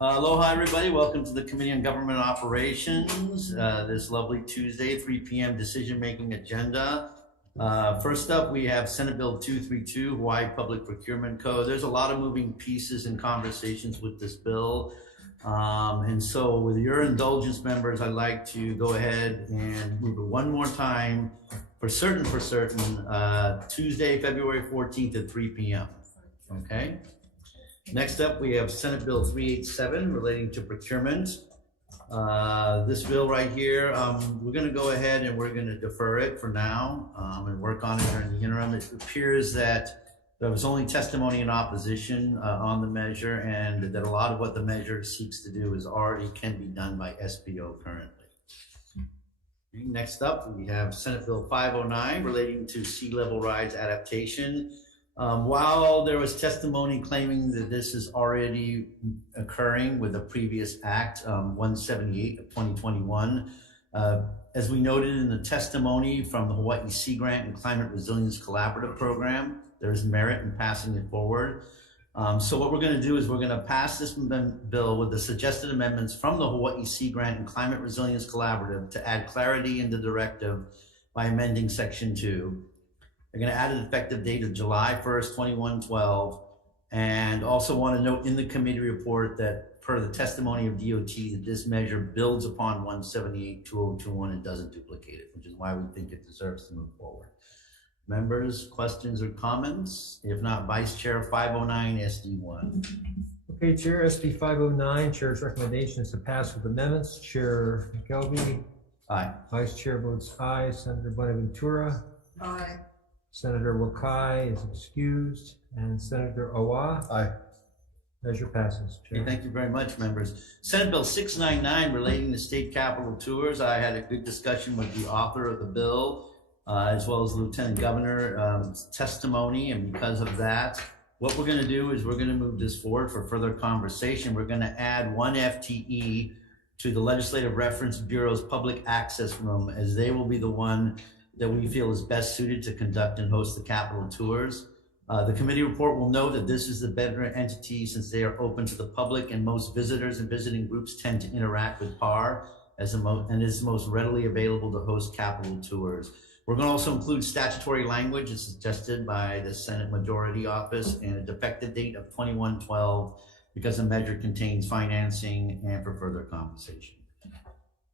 Aloha, everybody. Welcome to the Committee on Government Operations. This lovely Tuesday, 3 p.m. decision-making agenda. First up, we have Senate Bill 232, Hawaii Public Procurement Code. There's a lot of moving pieces and conversations with this bill. And so with your indulgence, members, I'd like to go ahead and move it one more time for certain, Tuesday, February 14th at 3 p.m. Okay? Next up, we have Senate Bill 387 relating to procurement. This bill right here, we're going to go ahead and we're going to defer it for now and work on it during the interim. It appears that there was only testimony in opposition on the measure, and that a lot of what the measure seeks to do is already can be done by SBO currently. Next up, we have Senate Bill 509 relating to sea level rise adaptation. While there was testimony claiming that this is already occurring with the previous Act 178 of 2021, as we noted in the testimony from the Hawaii Sea Grant and Climate Resilience Collaborative Program, there's merit in passing it forward. So what we're going to do is we're going to pass this bill with the suggested amendments from the Hawaii Sea Grant and Climate Resilience Collaborative to add clarity in the directive by amending Section 2. They're going to add an effective date of July 1st, 2112, and also want to note in the committee report that per the testimony of DOT that this measure builds upon 178-2021 and doesn't duplicate it, which is why we think it deserves to move forward. Members, questions or comments? If not, Vice Chair 509 SD1. Okay, Chair, SB 509, Chair's recommendation is to pass with amendments. Chair McKelvey. Aye. Vice Chair votes aye. Senator Bonaventura. Aye. Senator Wakai is excused, and Senator Owa. Aye. Measure passes. Chair. Okay, thank you very much, members. Senate Bill 699 relating to state capital tours. I had a good discussion with the author of the bill, as well as Lieutenant Governor's testimony, and because of that, what we're going to do is we're going to move this forward for further conversation. We're going to add one FTE to the Legislative Reference Bureau's public access room, as they will be the one that we feel is best suited to conduct and host the Capitol tours. The committee report will note that this is the better entity since they are open to the public, and most visitors and visiting groups tend to interact with PAR and is most readily available to host Capitol tours. We're going to also include statutory language as suggested by the Senate Majority Office and a defective date of 2112 because the measure contains financing and for further compensation.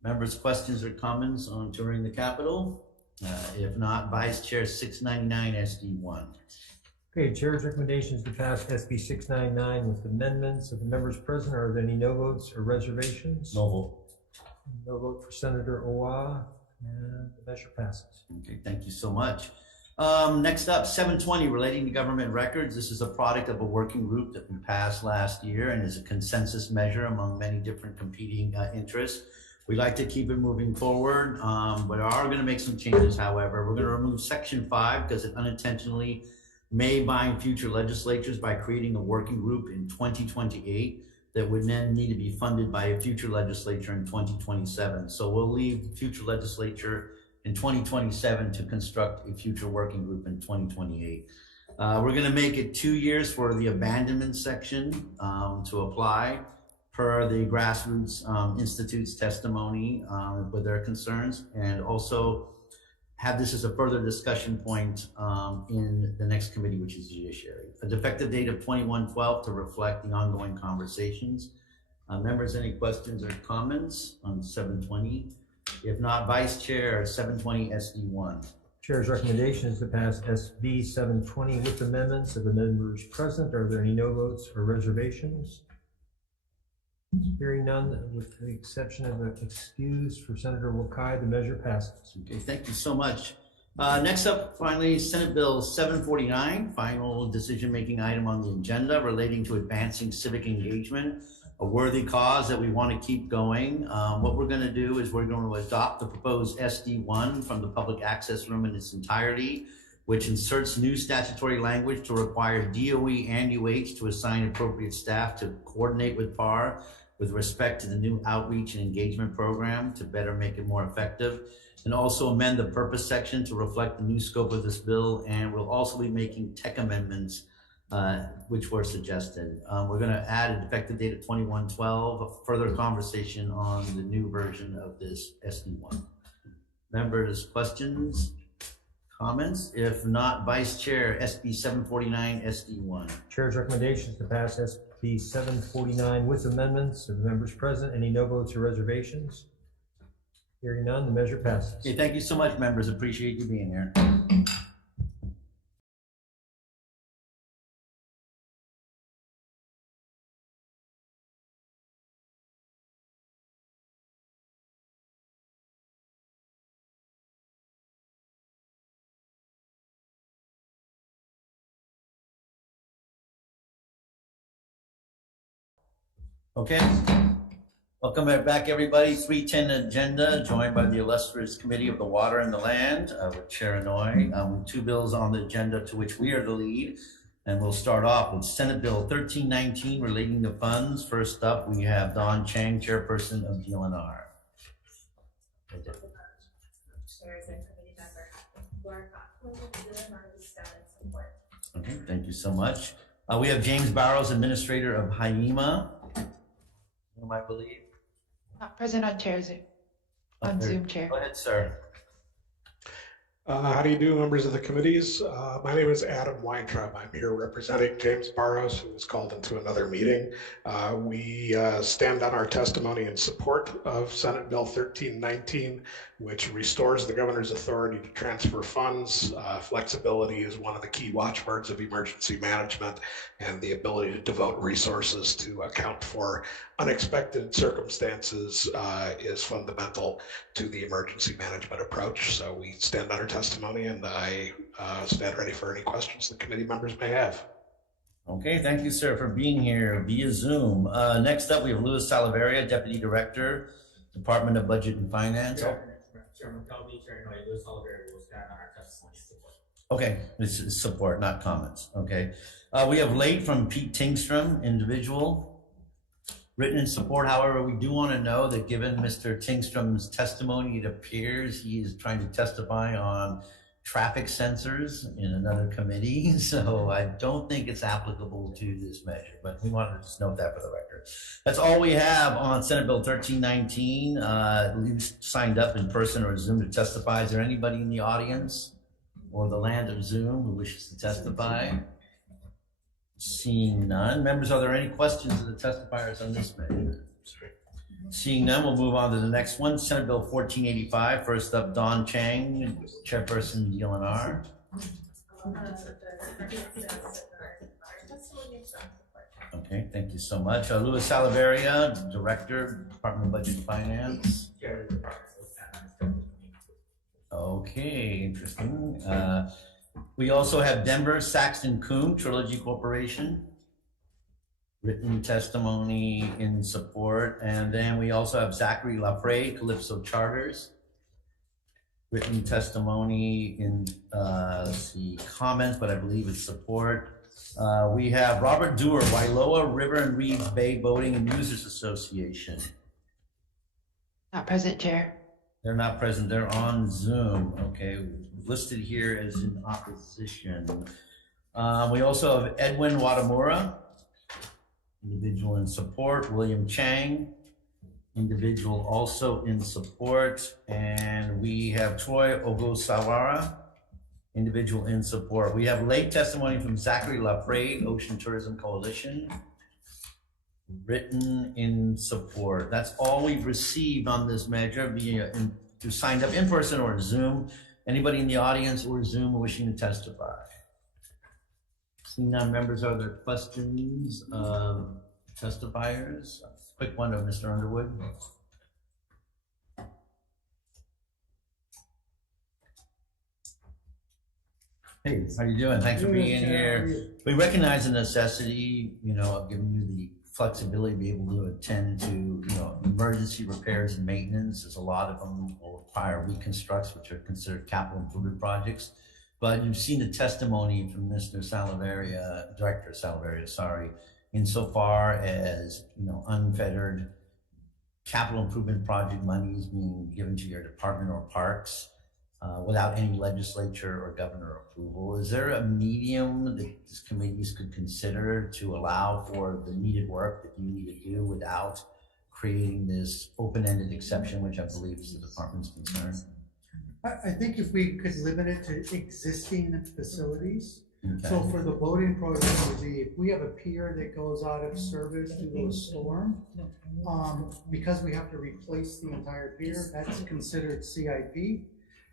Members, questions or comments on touring the Capitol? If not, Vice Chair 699 SD1. Okay, Chair's recommendation is to pass SB 699 with amendments. Of the members present, are there any no votes or reservations? No vote. No vote for Senator Owa, and the measure passes. Okay, thank you so much. Next up, 720 relating to government records. This is a product of a working group that we passed last year and is a consensus measure among many different competing interests. We like to keep it moving forward, but are going to make some changes, however. We're going to remove Section 5 because it unintentionally may bind future legislatures by creating a working group in 2028 that would then need to be funded by a future legislature in 2027. So we'll leave future legislature in 2027 to construct a future working group in 2028. We're going to make it 2 years for the abandonment section to apply per the Grassroots Institute's testimony with their concerns, and also have this as a further discussion point in the next committee, which is Judiciary. A defective date of 2112 to reflect the ongoing conversations. Members, any questions or comments on 720? If not, Vice Chair 720 SD1. Chair's recommendation is to pass SB 720 with amendments. Of the members present, are there any no votes or reservations? Hearing none, with the exception of the excuse for Senator Wakai, the measure passes. Okay, thank you so much. Next up, finally, Senate Bill 749, final decision-making item on the agenda relating to advancing civic engagement, a worthy cause that we want to keep going. What we're going to do is we're going to adopt the proposed SD1 from the public access room in its entirety, which inserts new statutory language to require DOE and UH to assign appropriate staff to coordinate with PAR with respect to the new outreach and engagement program to better make it more effective, and also amend the purpose section to reflect the new scope of this bill. And we'll also be making tech amendments which were suggested. We're going to add an effective date of 21/12, further conversation on the new version of this SD1. Members, questions, comments? If not, Vice Chair, SB 749 SD1. Chair's recommendation is to pass SB 749 with amendments of the members present. Any no votes or reservations? Hearing none, the measure passes. Okay, thank you so much, members. Appreciate you being here. Okay, welcome back, everybody. 310 agenda, joined by the illustrious Committee of the Water and the Land with Chair Inouye. Two bills on the agenda to which we are the lead. And we'll start off with Senate Bill 1319 relating to funds. First up, we have Dawn Chang, Chairperson of DLNR. Okay, thank you so much. We have James Barrows, Administrator of HIEMA. I believe. Not present on Zoom, Chair. Go ahead, sir. How do you do, members of the committees? My name is Adam Weintraub. I'm here representing James Barrows, who was called into another meeting. We stand on our testimony in support of Senate Bill 1319, which restores the governor's authority to transfer funds. Flexibility is one of the key watchwords of emergency management, and the ability to devote resources to account for unexpected circumstances is fundamental to the emergency management approach. So we stand on our testimony, and I stand ready for any questions the committee members may have. Okay, thank you, sir, for being here via Zoom. Next up, we have Louis Salaveria, Deputy Director, Department of Budget and Finance. Chairman Kelby, Chair Inouye, Louis Salaveria will stand on our testimony support. Okay, this is support, not comments. Okay. We have late from Pete Tingstrom, individual. Written in support, however, we do want to know that given Mr. Tingstrom's testimony, it appears he is trying to testify on traffic sensors in another committee. So I don't think it's applicable to this measure, but we wanted to just note that for the record. That's all we have on Senate Bill 1319. Signed up in person or Zoom to testify. Is there anybody in the audience or the land of Zoom who wishes to testify? Seeing none. Members, are there any questions of the testifiers on this measure? Seeing none, we'll move on to the next one. Senate Bill 1485. First up, Dawn Chang, Chairperson DLNR. Okay, thank you so much. Louis Salaveria, Director, Department of Budget and Finance. Okay, interesting. We also have Denver Saxton Coombe, Trilogy Corporation. Written testimony in support. And then we also have Zachary Lapre, Calypso Charters. Written testimony in, let's see, comments, but I believe it's support. We have Robert Dewar, Wailoa River and Reeves Bay Boating and Users Association. Not present, Chair. They're not present, they're on Zoom. Okay, listed here as in opposition. We also have Edwin Watamura, individual in support. William Chang, individual also in support. And we have Troy Ogosawara, individual in support. We have late testimony from Zachary Lapre, Ocean Tourism Coalition, written in support. That's all we've received on this measure via who signed up in person or Zoom. Anybody in the audience or Zoom wishing to testify? Seeing none, members, are there questions of testifiers? Quick one of Mr. Underwood. Hey, how you doing? Thanks for being here. We recognize the necessity, of giving you the flexibility to be able to attend to, emergency repairs and maintenance. There's a lot of them will require reconstructs, which are considered capital improvement projects. But you've seen the testimony from Mr. Salaveria, Director Salaveria, sorry, insofar as, unfettered capital improvement project monies being given to your department or parks. without any legislature or governor approval. Is there a medium that these committees could consider to allow for the needed work that you need to do without creating this open-ended exception, which I believe is the department's concern? I think if we could limit it to existing facilities. Okay. So for the boating program would be, if we have a pier that goes out of service due to a storm, because we have to replace the entire pier, that's considered CIP,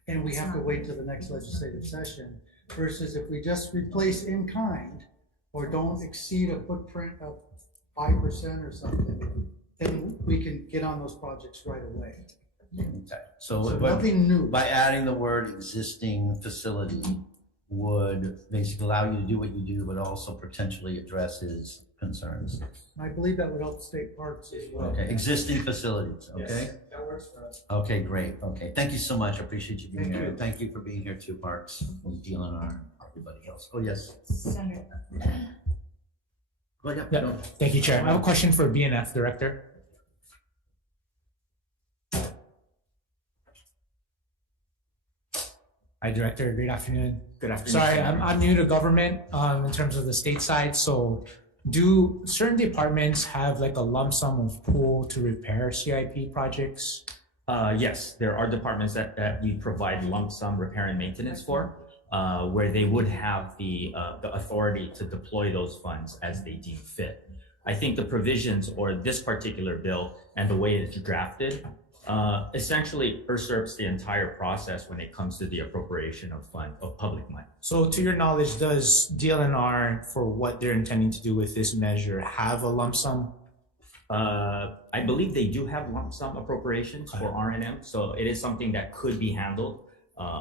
and we have to wait till the next legislative session. Versus if we just replace in kind, or don't exceed a footprint of 5% or something, then we can get on those projects right away. Okay. So So nothing new. by adding the word existing facility would basically allow you to do what you do, but also potentially address his concerns. I believe that would help state parks as well. Okay, existing facilities, okay? That works for us. Okay, great, okay. Thank you so much, I appreciate you being Thank here. you. Thank you for being here too, Parks, and DLNR, everybody else. Oh, yes. Senator. Go ahead. Yeah, No. thank you, Chair. I have a question for BNF Director. Hi, Director. Good afternoon. Good afternoon. Sorry, I'm new to government in terms of the state side. So do certain departments have like a lump sum of pool to repair CIP projects? Yes, there are departments that we provide lump sum repair and maintenance for, where they would have the authority to deploy those funds as they deem fit. I think the provisions or this particular bill and the way it's drafted essentially usurps the entire process when it comes to the appropriation of public money. So to your knowledge, does DLNR, for what they're intending to do with this measure, have a lump sum? I believe they do have lump sum appropriations for R&M, so it is something that could be handled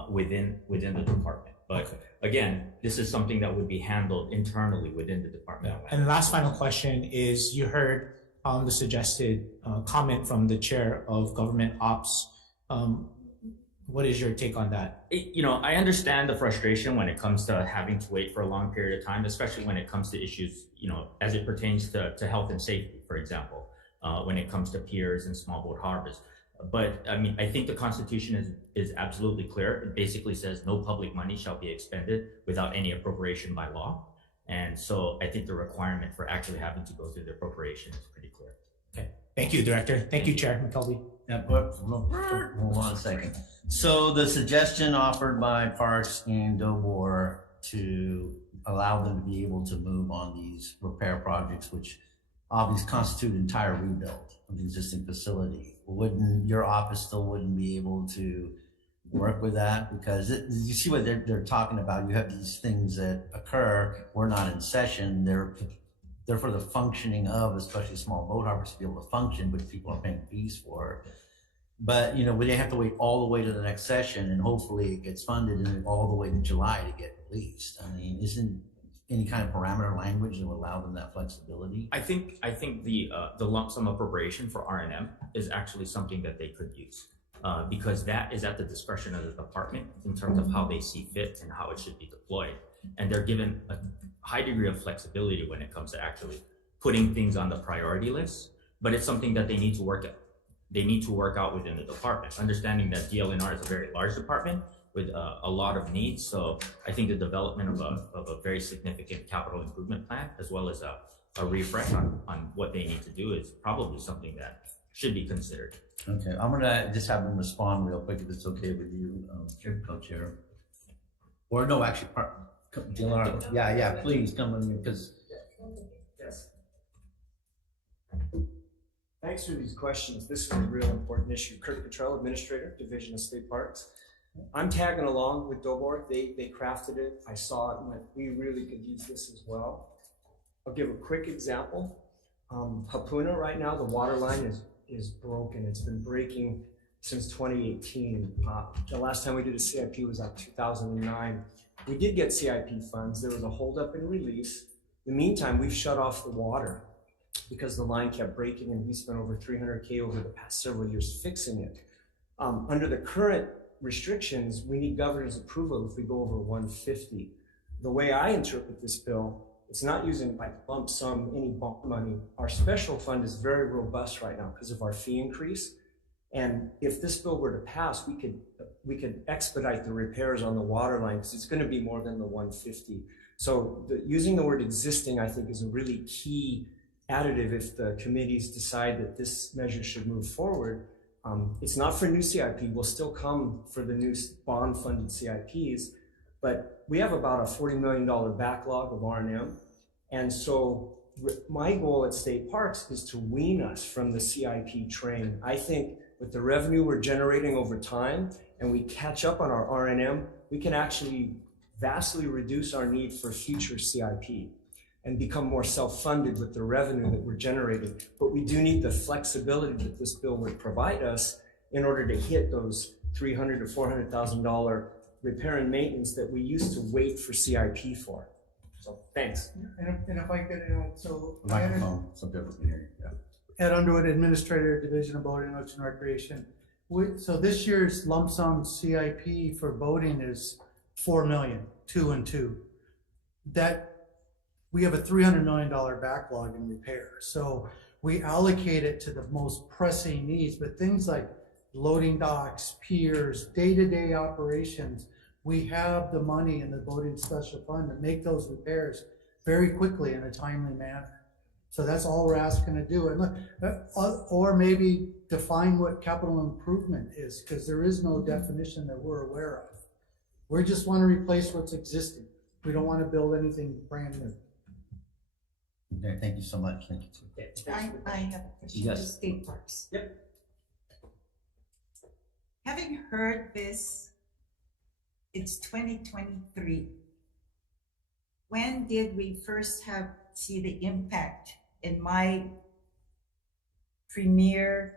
within the department. But again, this is something that would be handled internally within the department. And the last final question is, you heard the suggested comment from the chair of government ops. What is your take on that? I understand the frustration when it comes to having to wait for a long period of time, especially when it comes to issues, as it pertains to health and safety, for example, when it comes to piers and small boat harbors. But I mean, I think the Constitution is absolutely clear. It basically says no public money shall be expended without any appropriation by law. And so I think the requirement for actually having to go through the appropriation is pretty clear. Okay, thank you, Director. Thank you, Chair McKelvey. Yeah, hold on a second. So the suggestion offered by Parks and Dobor to allow them to be able to move on these repair projects, which obviously constitute an entire rebuild of the existing facility, wouldn't your office still wouldn't be able to work with that? Because you see what they're talking about. You have these things that occur. We're not in session. They're for the functioning of, especially small boat harbors, to be able to function, but people are paying fees for. But they have to wait all the way to the next session, and hopefully it gets funded, and all the way to July to get released. I mean, isn't any kind of parameter language that would allow them that flexibility? I think the lump sum appropriation for R&M is actually something that they could use. Because that is at the discretion of the department in terms of how they see fit and how it should be deployed. And they're given a high degree of flexibility when it comes to actually putting things on the priority list, but it's something that they need to work at. They need to work out within the department, understanding that DLNR is a very large department with a lot of needs. So I think the development of a very significant capital improvement plan, as well as a refresh on what they need to do, is probably something that should be considered. Okay, I'm gonna just have them respond real quick if it's okay with you, Co-Chair. Or no, actually, DLR. Yeah, please come in here, because Yes. Thanks for these questions. This is a real important issue. Kurt Cottrell, Administrator, Division of State Parks. I'm tagging along with Dobor. They crafted it. I saw it and went, we really could use this as well. I'll give a quick example. Hapuna right now, the water line is broken. It's been breaking since 2018. The last time we did a CIP was like 2009. We did get CIP funds. There was a holdup in release. In the meantime, we've shut off the water because the line kept breaking, and we spent over $300K over the past several years fixing it. Under the current restrictions, we need governor's approval if we go over 150. The way I interpret this bill, it's not using like lump sum, any bond money. Our special fund is very robust right now because of our fee increase. And if this bill were to pass, we could we could expedite the repairs on the water line because it's going to be more than the 150. So using the word existing, I think, is a really key additive if the committees decide that this measure should move forward. It's not for new CIP. We'll still come for the new bond-funded CIPs, but we have about a $40 million backlog of R&M. And so my goal at State Parks is to wean us from the CIP train. I think with the revenue we're generating over time and we catch up on our R&M, we can actually vastly reduce our need for future CIP and become more self-funded with the revenue that we're generating. But we do need the flexibility that this bill would provide us in order to hit those $300,000 to $400,000 repair and maintenance that we used to wait for CIP for. So thanks. And if I could add, so Microphone, some people can hear you. Ed Underwood, Administrator, Division of Boating, Ocean and Recreation. So this year's lump sum CIP for boating is $4 million, 2 and 2. That we have a $300 million backlog in repair. So we allocate it to the most pressing needs, but things like loading docks, piers, day-to-day operations, we have the money in the boating special fund to make those repairs very quickly in a timely manner. So that's all we're asking to do. And or maybe define what capital improvement is, because there is no definition that we're aware of. We just want to replace what's existing. We don't want to build anything brand new. Okay, thank you so much. Thank you. I have a question to Yes. State Parks. Yep. Having heard this, it's 2023. When did we first see the impact in my premier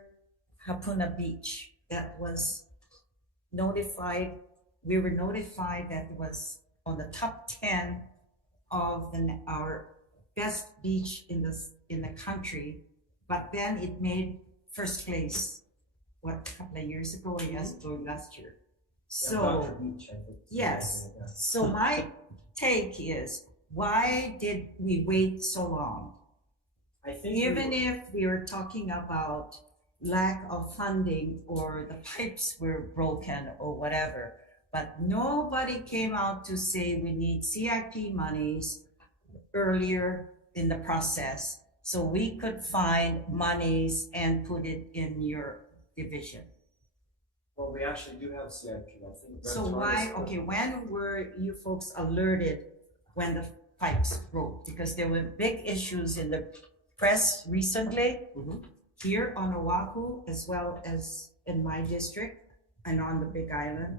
Hapuna Beach that was notified? We were notified that it was on the top 10 of our best beach in the country, but then it made first place, what, a couple of years ago, or yes, or last year. So, yes, so my take is, why did we wait so long? I think Even if we were talking about lack of funding or the pipes were broken or whatever, but nobody came out to say we need CIP monies earlier in the process so we could find monies and put it in your division. Well, we actually do have CIP, I think. So why, okay, when were you folks alerted when the pipes broke? Because there were big issues in the press recently, here on Oahu, as well as in my district and on the Big Island,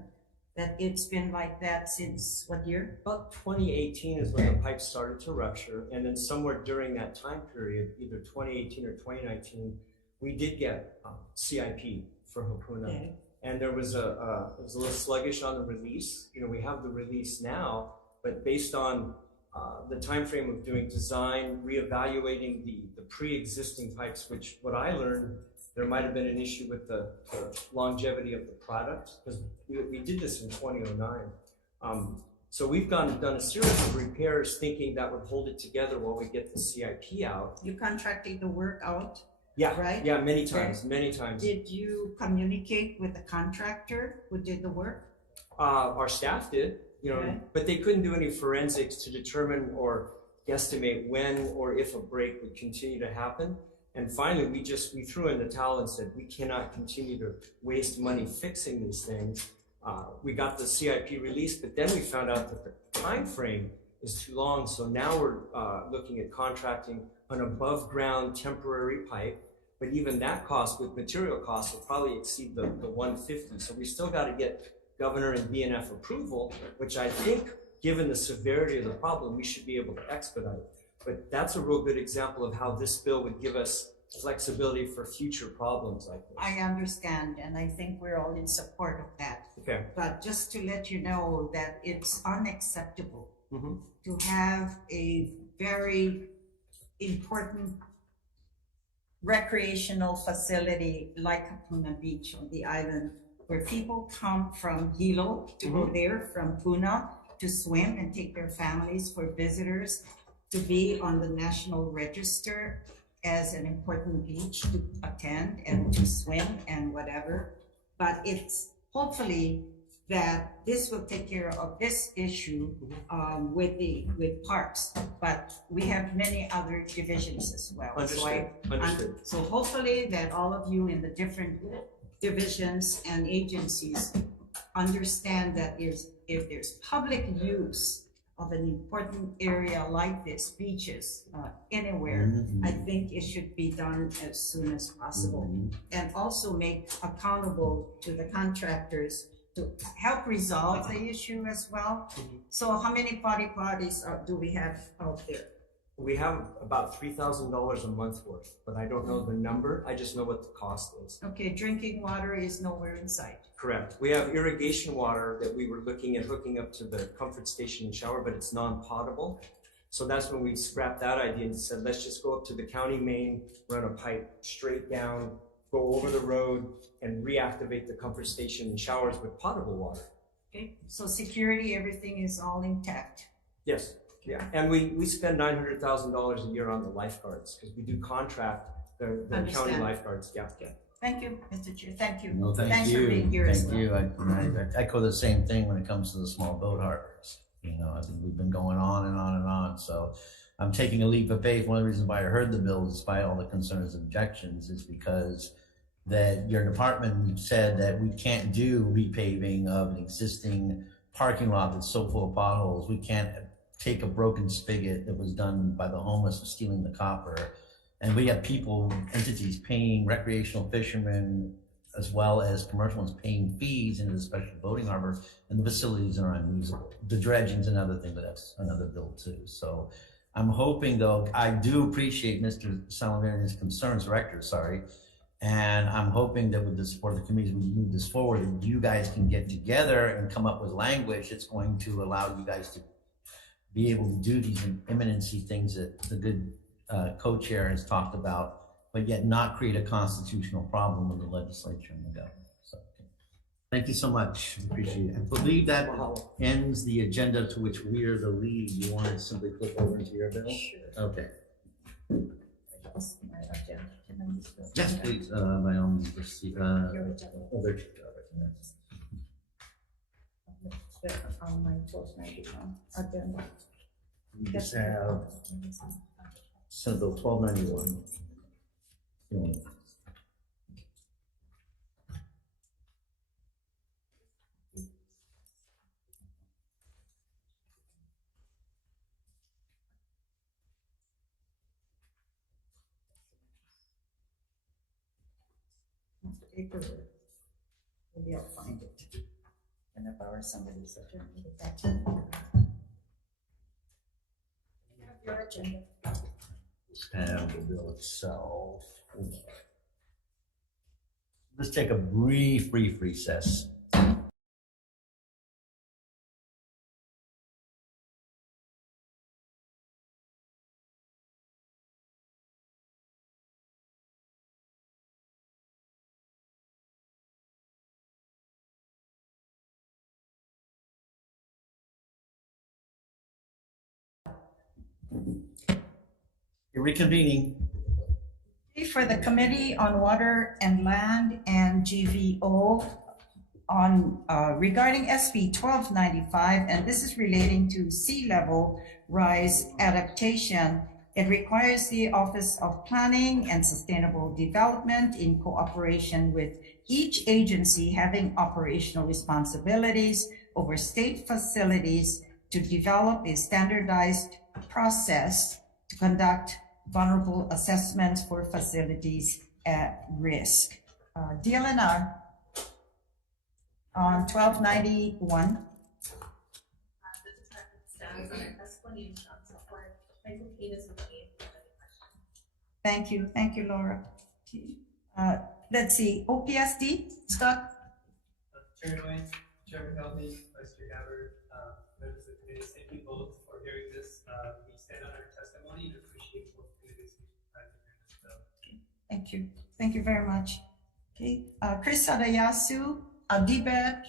that it's been like that since what year? About 2018 is when the pipes started to rupture, and then somewhere during that time period, either 2018 or 2019, we did get CIP for Hapuna. Okay. And there was it was a little sluggish on the release. You know, we have the release now, but based on the time frame of doing design, reevaluating the pre-existing pipes, which what I learned, there might have been an issue with the longevity of the product, because we did this in 2009. So we've done a series of repairs thinking that would hold it together while we get the CIP out. You contracted the work out? Yeah, right? Yeah, many times, many times. Did you communicate with the contractor who did the work? Our staff did, you know, Okay. but they couldn't do any forensics to determine or guesstimate when or if a break would continue to happen. And finally, we threw in the towel and said, we cannot continue to waste money fixing these things. We got the CIP release, but then we found out that the time frame is too long. So now we're looking at contracting an above ground temporary pipe, but even that cost with material costs will probably exceed the 150. So we still got to get governor and BNF approval, which I think, given the severity of the problem, we should be able to expedite. But that's a real good example of how this bill would give us flexibility for future problems like this. I understand, and I think we're all in support of that. Okay. But just to let you know that it's unacceptable to have a very important recreational facility like Hapuna Beach on the island, where people come from Hilo to go there, from Puna to swim and take their families, for visitors to be on the National Register as an important beach to attend and to swim and whatever. But it's hopefully that this will take care of this issue with parks, but we have many other divisions as well. Understood. So hopefully that all of you in the different divisions and agencies understand that if there's public use of an important area like this, beaches, anywhere, I think it should be done as soon as possible. And also make accountable to the contractors to help resolve the issue as well. So how many potty parties do we have out there? We have about $3,000 a month worth, but I don't know the number. I just know what the cost is. Okay, drinking water is nowhere in sight. Correct. We have irrigation water that we were looking at hooking up to the comfort station and shower, but it's non-potable. So that's when we scrapped that idea and said, let's just go up to the county main, run a pipe straight down, go over the road, and reactivate the comfort station and showers with potable water. Okay, so security, everything is all intact. Yes. Yeah, and we spend $900,000 a year on the lifeguards because we do contract the county lifeguards. Yeah. Okay. Thank you, Mr. Chair. Thank you. No, Thanks for being here as well. Thank you. I echo the same thing when it comes to the small boat harbors. You know, I think we've been going on and on and on. So I'm taking a leap of faith. One of the reasons why I heard the bill, despite all the concerns and objections, is because that your department said that we can't do repaving of an existing parking lot that's so full of potholes. We can't take a broken spigot that was done by the homeless for stealing the copper. And we have people, entities paying recreational fishermen as well as commercial ones paying fees into the special boating harbor, and the facilities are unusable. The dredging's another thing, but that's another bill too. So I'm hoping though, I do appreciate Mr. Salamarian's concerns, Director, sorry. And I'm hoping that with the support of the committee, we move this forward and you guys can get together and come up with language that's going to allow you guys to be able to do these imminency things that the good co-chair has talked about, but yet not create a constitutional problem with the legislature and the government. So, thank you so much. Appreciate it. I believe that ends the agenda to which we are the lead. You want to simply click over to your bill? Sure. Okay. Yes, please. By all means, proceed. We just have Senate Bill 1291. Paperwork. Maybe I'll find it. And if I were somebody's attorney, that's your agenda. Just have the bill itself. Let's take a brief recess. You're reconvening. For the Committee on Water and Land and GVO on regarding SB 1295, and this is relating to sea level rise adaptation. It requires the Office of Planning and Sustainable Development in cooperation with each agency having operational responsibilities over state facilities to develop a standardized process to conduct vulnerable assessments for facilities at risk. DLNR on 1291. Thank you, Laura. Let's see, OPSD, Scott? Chairman Wayne, Chairman Helmy, Vice Chair Gabbard, members of the committee, thank you both for hearing this. We stand on our testimony and appreciate both committees. Thank you very much. Okay, Chris Adayasu, Adibet,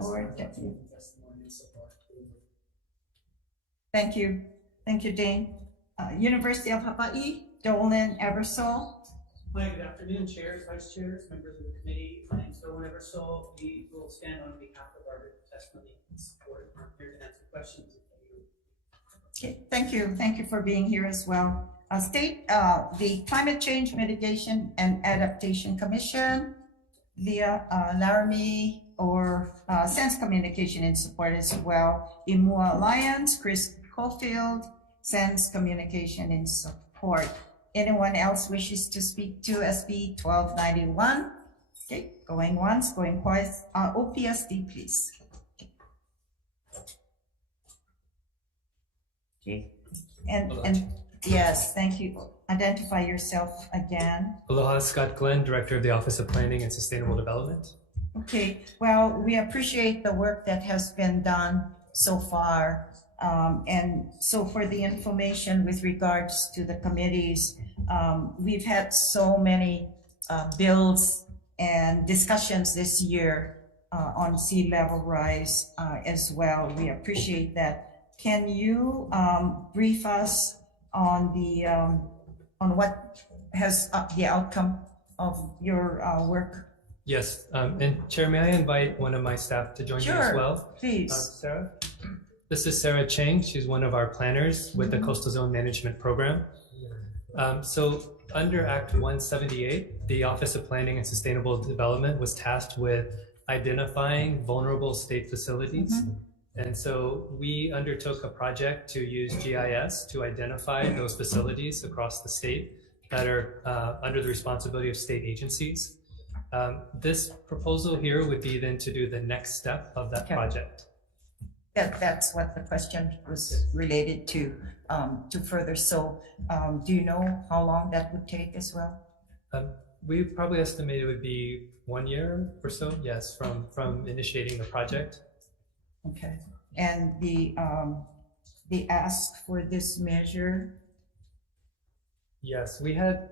or Deputy. Thank you, Dane. University of Hawaii, Dolan Eversole. Hi, good afternoon, chairs, vice chairs, members of the committee. My name's Bill Eversole. We will stand on behalf of our written testimony and support. I'm here to answer questions if you. Okay, thank you. Thank you for being here as well. The Climate Change Mitigation and Adaptation Commission via Laramie or Sense Communication in support as well. IMUA Alliance, Chris Caulfield, Sense Communication in support. Anyone else wishes to speak to SB 1291? Okay, going once, going twice. OPSD, please. Okay, and yes, thank you. Identify yourself again. Aloha, Scott Glenn, Director of the Office of Planning and Sustainable Development. Okay, well, we appreciate the work that has been done so far. And so for the information with regards to the committees, we've had so many bills and discussions this year on sea level rise as well. We appreciate that. Can you brief us on the on what has the outcome of your work? Yes, and Chair, may I invite one of my staff to join me as well? Sure, please. Sarah? This is Sarah Chang. She's one of our planners with the Coastal Zone Management Program. So under Act 178, the Office of Planning and Sustainable Development was tasked with identifying vulnerable state facilities. And so we undertook a project to use GIS to identify those facilities across the state that are under the responsibility of state agencies. This proposal here would be then to do the next step of that project. That's what the question was related to further. So do you know how long that would take as well? We probably estimate it would be 1 year or so, yes, from initiating the project. Okay, and the ask for this measure? Yes, we had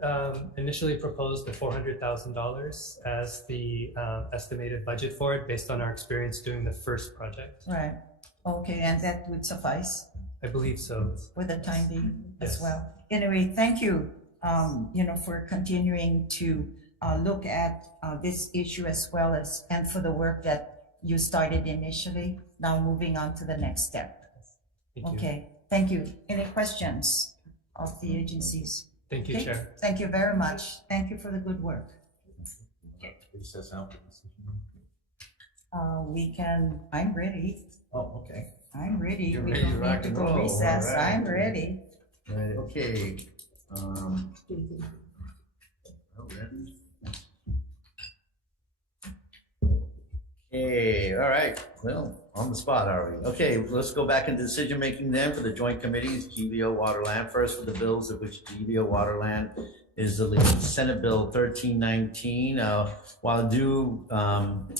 initially proposed the $400,000 as the estimated budget for it based on our experience doing the first project. Right, okay, and that would suffice? I believe so. For the time being as Yes. well. Anyway, thank you, for continuing to look at this issue as well as, and for the work that you started initially, now moving on to the next step. Thank you. Okay, thank you. Any questions of the agencies? Thank you, Okay, Chair. thank you very much. Thank you for the good work. I'm ready. Oh, okay. I'm ready. You're We ready to don't rock need to and go roll. recess. All right. I'm ready. Right, okay. Oh, ready? Okay, all right. Well, on the spot, are we? Okay, let's go back into decision making then for the joint committees, GVO Waterland. First for the bills of which GVO Waterland is the lead. Senate Bill 1319. While I do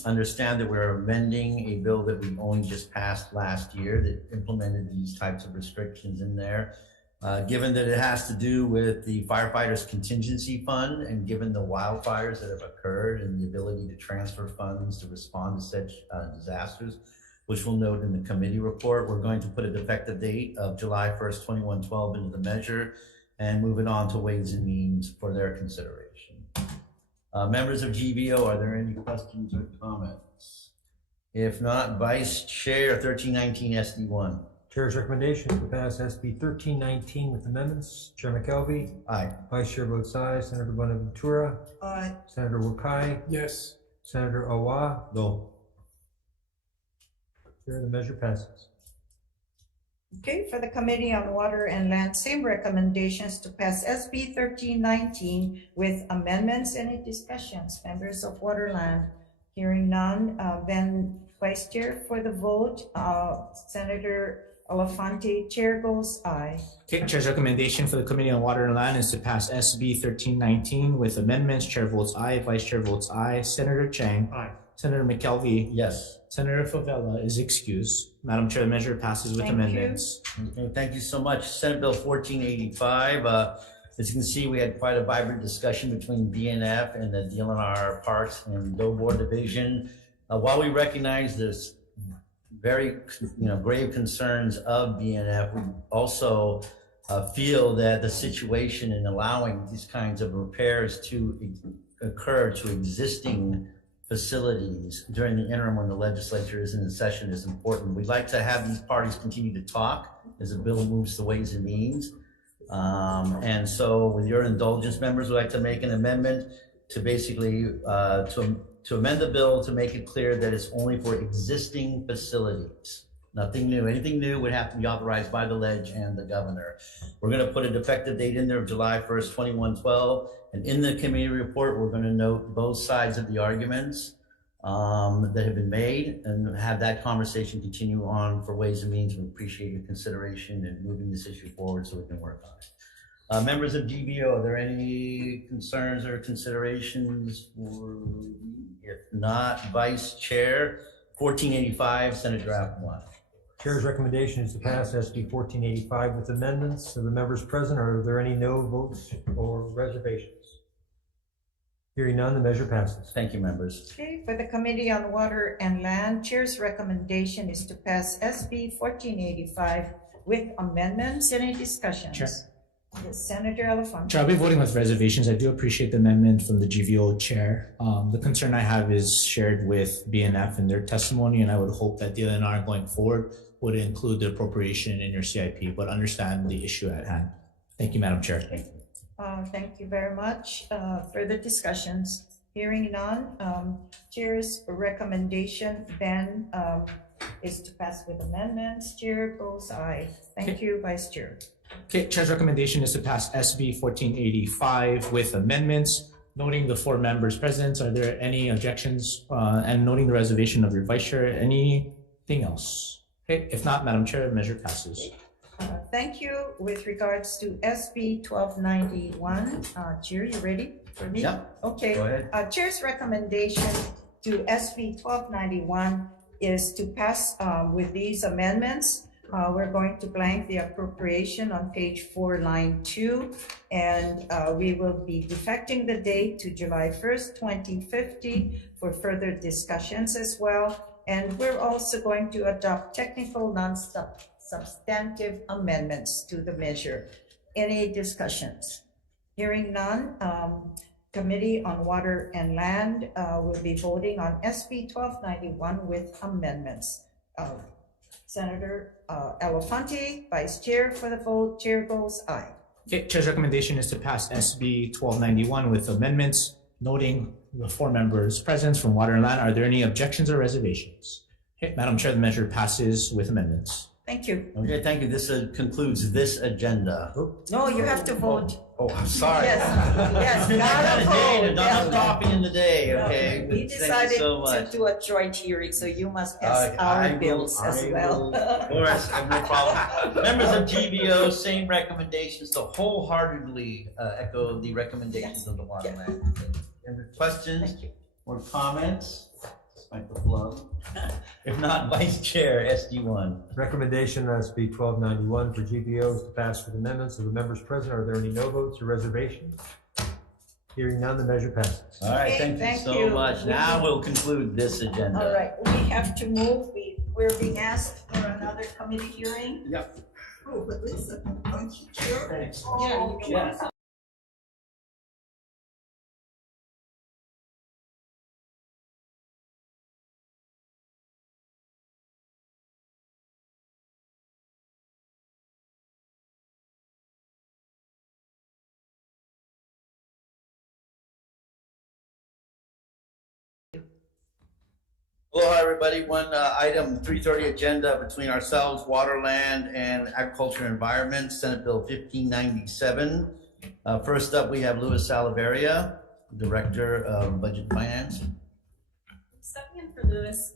understand that we're amending a bill that we only just passed last year that implemented these types of restrictions in there, given that it has to do with the firefighters contingency fund and given the wildfires that have occurred and the ability to transfer funds to respond to such disasters, which we'll note in the committee report, we're going to put an effective date of July 1st, 2112 into the measure and move it on to Ways and Means for their consideration. Members of GVO, are there any questions or comments? If not, Vice Chair 1319 SD1. Chair's recommendation to pass SB 1319 with amendments. Chair McKelvey. Aye. Vice Chair votes aye. Senator Bonaventura. Aye. Senator Wakai. Yes. Senator Awa. No. Chair, the measure passes. Okay, for the Committee on Water and Land, same recommendations to pass SB 1319 with amendments. Any discussions, members of Waterland? Hearing none, then Vice Chair for the vote, Senator Elefante. Chair goes aye. Okay, Chair's recommendation for the Committee on Water and Land is to pass SB 1319 with amendments. Chair votes aye, Vice Chair votes aye. Senator Chang. Aye. Senator McKelvey. Yes. Senator Favela is excused. Madam Chair, the measure passes with Thank you. amendments. Okay, thank you so much. Senate Bill 1485. As you can see, we had quite a vibrant discussion between BNF and the DLNR Parks and Board Division. While we recognize this very grave concerns of BNF, we also feel that the situation in allowing these kinds of repairs to occur to existing facilities during the interim when the legislature is in session is important. We'd like to have these parties continue to talk as the bill moves to Ways and Means. And so with your indulgence, members, we'd like to make an amendment to basically to amend the bill to make it clear that it's only for existing facilities. Nothing new. Anything new would have to be authorized by the ledge and the governor. We're going to put an effective date in there of July 1st, 2112. And in the committee report, we're going to note both sides of the arguments that have been made and have that conversation continue on for Ways and Means. We appreciate your consideration and moving this issue forward so we can work on it. Members of GVO, are there any concerns or considerations? If not, Vice Chair, 1485, Senate Draft 1. Chair's recommendation is to pass SB 1485 with amendments. Of the members present, are there any no votes or reservations? Hearing none, the measure passes. Thank you, members. Okay, for the Committee on Water and Land, Chair's recommendation is to pass SB 1485 with amendments. Any discussions? Chair. Yes, Senator Elefante. Chair, I'll be voting with reservations. I do appreciate the amendment from the GVO chair. The concern I have is shared with BNF in their testimony, and I would hope that the DLNR going forward would include the appropriation in your CIP, but understand the issue at hand. Thank you, Madam Chair. Okay. Thank you very much. Further discussions? Hearing none. Chair's recommendation then is to pass with amendments. Chair goes aye. Thank you, Vice Chair. Okay, Chair's recommendation is to pass SB 1485 with amendments. Noting the 4 members present, are there any objections? And noting the reservation of your Vice Chair, anything else? Okay, if not, Madam Chair, the measure passes. Thank you. With regards to SB 1291, Chair, you ready for me? Yep. Okay. Go ahead. Chair's recommendation to SB 1291 is to pass with these amendments. We're going to blank the appropriation on page 4, line 2, and we will be defecting the date to July 1st, 2050 for further discussions as well. And we're also going to adopt technical non-substantive amendments to the measure. Any discussions? Hearing none, Committee on Water and Land will be voting on SB 1291 with amendments. Senator Elefante, Vice Chair for the vote. Chair goes aye. Okay, Chair's recommendation is to pass SB 1291 with amendments. Noting the 4 members present from Water and Land, are there any objections or reservations? Okay, Madam Chair, the measure passes with amendments. Thank you. Okay, thank you. This concludes this agenda. No, you have to vote. Oh, I'm sorry. Yes, Not gotta a vote. enough talking in the day, okay? We Thank you decided so to much. do a joint hearing, so you must pass our bills as well. Of course, I have no problem. Members of GVO, same recommendations to wholeheartedly echo the recommendations of the Water Land. Any questions or comments? Despite the flow. If not, Vice Chair, SD1. Recommendation SB 1291 for GVO is to pass with amendments. Of the members present, are there any no votes or reservations? Hearing none, the measure passes. All right, Okay, thank you so much. Now we'll conclude this agenda. All right, we have to move. We're being asked for another committee hearing. Yep. Oh, but listen, aren't you sure? Thanks. Oh, Yeah. Hello, everybody. One item 330 agenda between ourselves, Waterland and Agriculture and Environment, Senate Bill 1597. First up, we have Louis Salaveria, Director of Budget and Finance. Stepping in for Louis.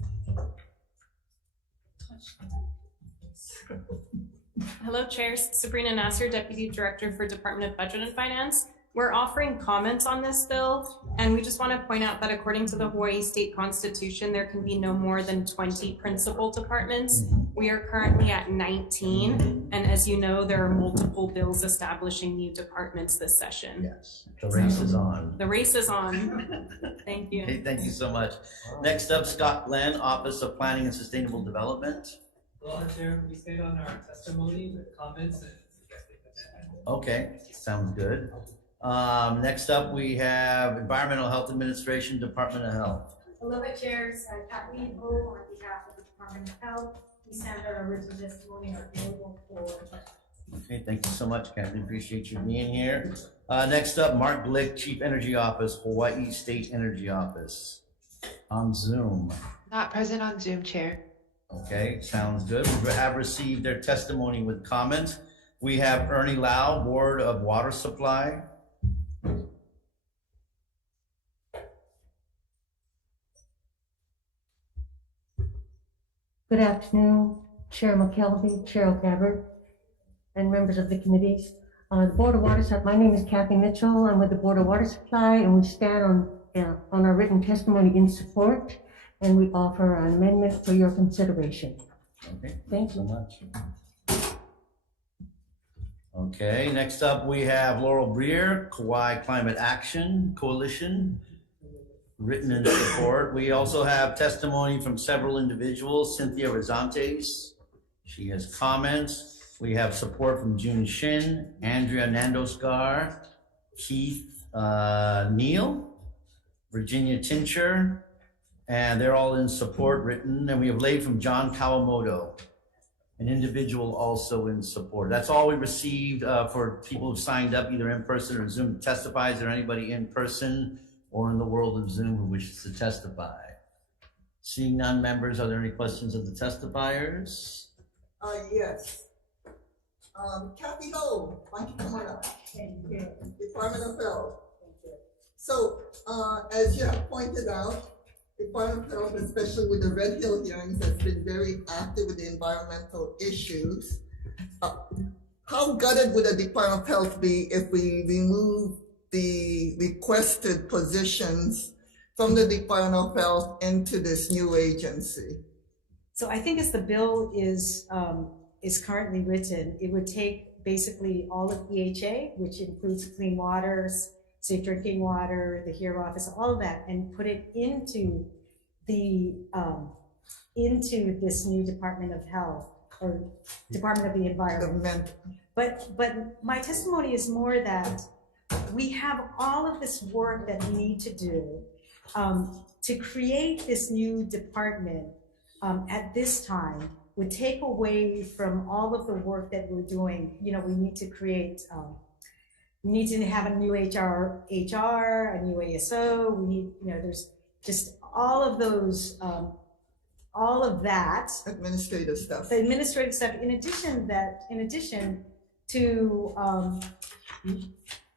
Hello, Chairs. Sabrina Nasser, Deputy Director for Department of Budget and Finance. We're offering comments on this bill, and we just want to point out that according to the Hawaii State Constitution, there can be no more than 20 principal departments. We are currently at 19, and as you know, there are multiple bills establishing new departments this session. Yes, the race is on. The race is on. Thank you. Okay, thank you so much. Next up, Scott Glenn, Office of Planning and Sustainable Development. Well, Chair, we stayed on our testimony with comments and suggested Okay, sounds good. Next up, we have Environmental Health Administration, Department of Health. Hello, Chairs. Kathleen O on behalf of the Department of Health. We send our original testimony are available for. Okay, thank you so much, Captain. Appreciate you being here. Next up, Mark Glick, Chief Energy Office, Hawaii State Energy Office. On Zoom. Not present on Zoom, Chair. Okay, sounds good. We have received their testimony with comments. We have Ernie Lau, Board of Water Supply. Good afternoon, Chair McKelvey, Chair O'Gabbard, and members of the committees. The Board of Water Supply, my name is Kathy Mitchell. I'm with the Board of Water Supply, and we stand on our written testimony in support, and we offer an amendment for your consideration. Okay, thank you so you. much. Okay, next up we have Laurel Breer, Kauai Climate Action Coalition, written in support. We also have testimony from several individuals. Cynthia Rezantes, she has comments. We have support from June Shin, Andrea Nandoscar, Keith Neal, Virginia Tincher, and they're all in support written. And we have laid from John Kawamoto, an individual also in support. That's all we received for people who signed up either in person or Zoom to testify. Is there anybody in person or in the world of Zoom who wishes to testify? Seeing none, members, are there any questions of the testifiers? Yes. Kathy Lowe, why don't you come on up? Thank you. Department of Health. Thank you. So, as you have pointed out, Department of Health, especially with the Red Hill hearings, has been very active with the environmental issues. How gutted would the Department of Health be if we remove the requested positions from the Department of Health into this new agency? So I think as the bill is currently written, it would take basically all of EHA, which includes clean waters, safe drinking water, the HERE office, all of that, and put it into this new Department of Health or Department of the Environment. But my testimony is more that we have all of this work that we need to do to create this new department at this time would take away from all of the work that we're doing. You know, we need to create, we need to have a new HR, a new ASO. We need, you know, there's just all of those, all of that. Administrative stuff. The administrative stuff. In addition to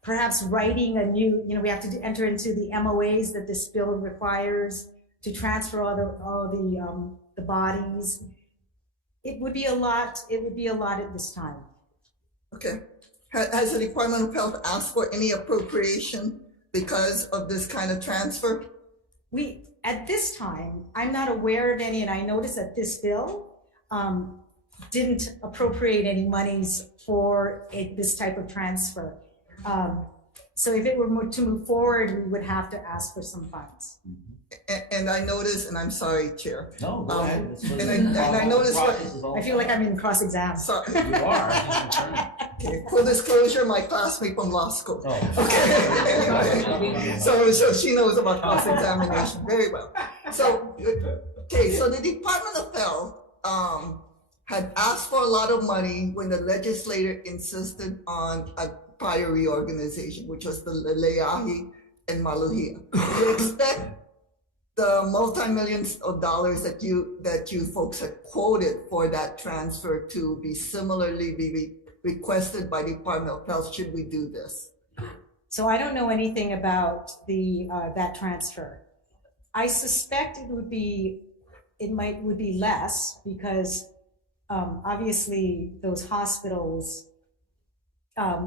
perhaps writing a new, you know, we have to enter into the MOAs that this bill requires to transfer all the bodies. It would be a lot. It would be a lot at this time. Okay. Has the Department of Health asked for any appropriation because of this kind of transfer? At this time, I'm not aware of any, and I noticed that this bill didn't appropriate any monies for this type of transfer. So if it were to move forward, we would have to ask for some funds. And I noticed, and I'm sorry, Chair. No, go ahead. And I noticed I feel like I'm in cross-exam. Sorry. You are. Okay. For disclosure, my classmate from law school. Oh. Okay. Anyway, so she knows about cross-examination very well. So, okay, so the Department of Health had asked for a lot of money when the legislator insisted on a prior reorganization, which was the Leahi and Maluhia. Do you expect the multi-millions of dollars that you folks had quoted for that transfer to be similarly be requested by the Department of Health should we do this? So I don't know anything about that transfer. I suspect would be less because obviously those hospitals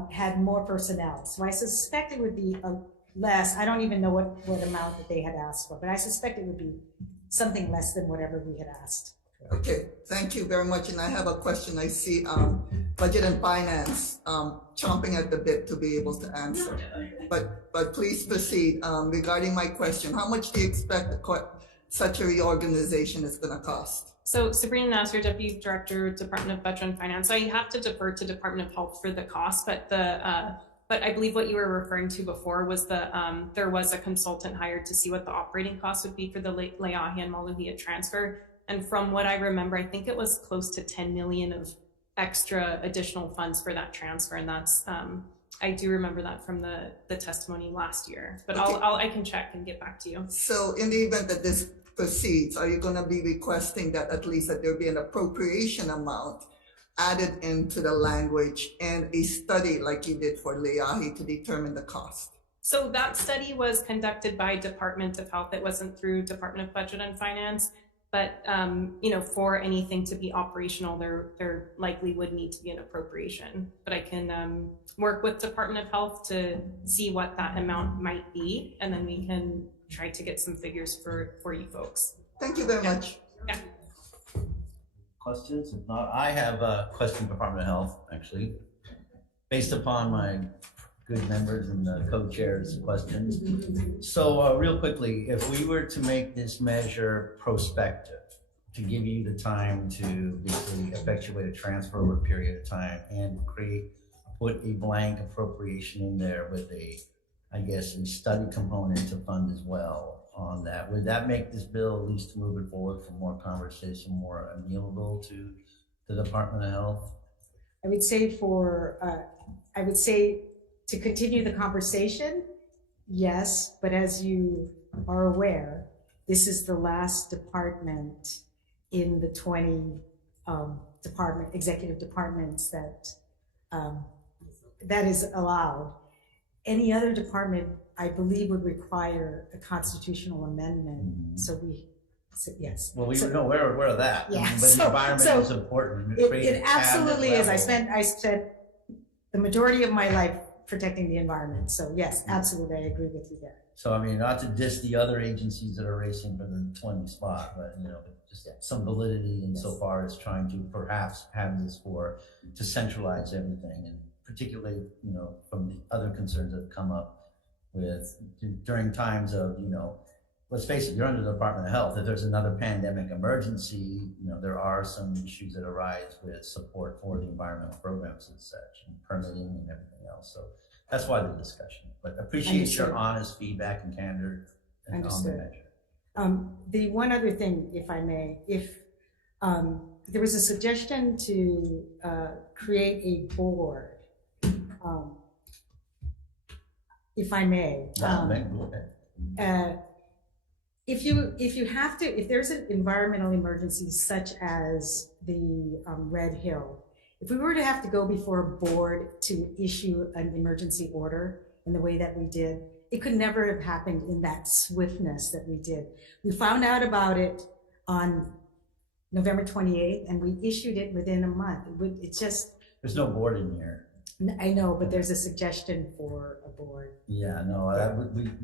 had more personnel. So I suspect it would be less. I don't even know what amount that they had asked for, but I suspect it would be something less than whatever we had asked. Okay, thank you very much. And I have a question. I see Budget and Finance chomping at the bit to be able to answer. But please proceed. Regarding my question, how much do you expect such a reorganization is gonna cost? So Sabrina Nasser, Deputy Director, Department of Budget and Finance. So I have to defer to Department of Health for the cost, but but I believe what you were referring to before was there was a consultant hired to see what the operating cost would be for the Leahi and Maluhia transfer. And from what I remember, I think it was close to 10 million of extra additional funds for that transfer. And that's, I do remember that from the testimony last year, but Okay. I can check and get back to you. So in the event that this proceeds, are you gonna be requesting that at least that there be an appropriation amount added into the language and a study like you did for Leahi to determine the cost? So that study was conducted by Department of Health. It wasn't through Department of Budget and Finance, but you know, for anything to be operational, there likely would need to be an appropriation. But I can work with Department of Health to see what that amount might be, and then we can try to get some figures for you folks. Thank you very much. Yeah. Questions? If not, I have a question, Department of Health, actually, based upon my good members and the co-chairs' questions. So real quickly, if we were to make this measure prospective, to give you the time to basically effectuate a transfer over a period of time and put a blank appropriation in there with I guess, a study component to fund as well on that, would that make this bill, at least to move it forward for more conversation, more amenable to the Department of Health? I would say to continue the conversation, yes, but as you are aware, this is the last department in the 20 executive departments that is allowed. Any other department, I believe, would require a constitutional amendment. So yes. Well, we're aware of that. Yeah. But the environment is important. It absolutely is. I spent the majority of my life protecting the environment. So yes, absolutely, I agree with you there. So I mean, not to diss the other agencies that are racing for the 20 spot, but you know, just some validity insofar as trying to perhaps have this to centralize everything, and particularly, you know, from the other concerns that have come up with during times of, you know, let's face it, you're under the Department of Health. If there's another pandemic emergency, you know, there are some issues that arise with support for the environmental programs and such, and permitting and everything else. So that's why the discussion. But appreciate your honest feedback and candor on the measure. The one other thing, if I may, if there was a suggestion to create a board, if I may. If there's an environmental emergency such as the Red Hill, if we were to have to go before a board to issue an emergency order in the way that we did, it could never have happened in that swiftness that we did. We found out about it on November 28th, and we issued it within a month. It's just... There's no board in here. I know, but there's a suggestion for a board. Yeah, no,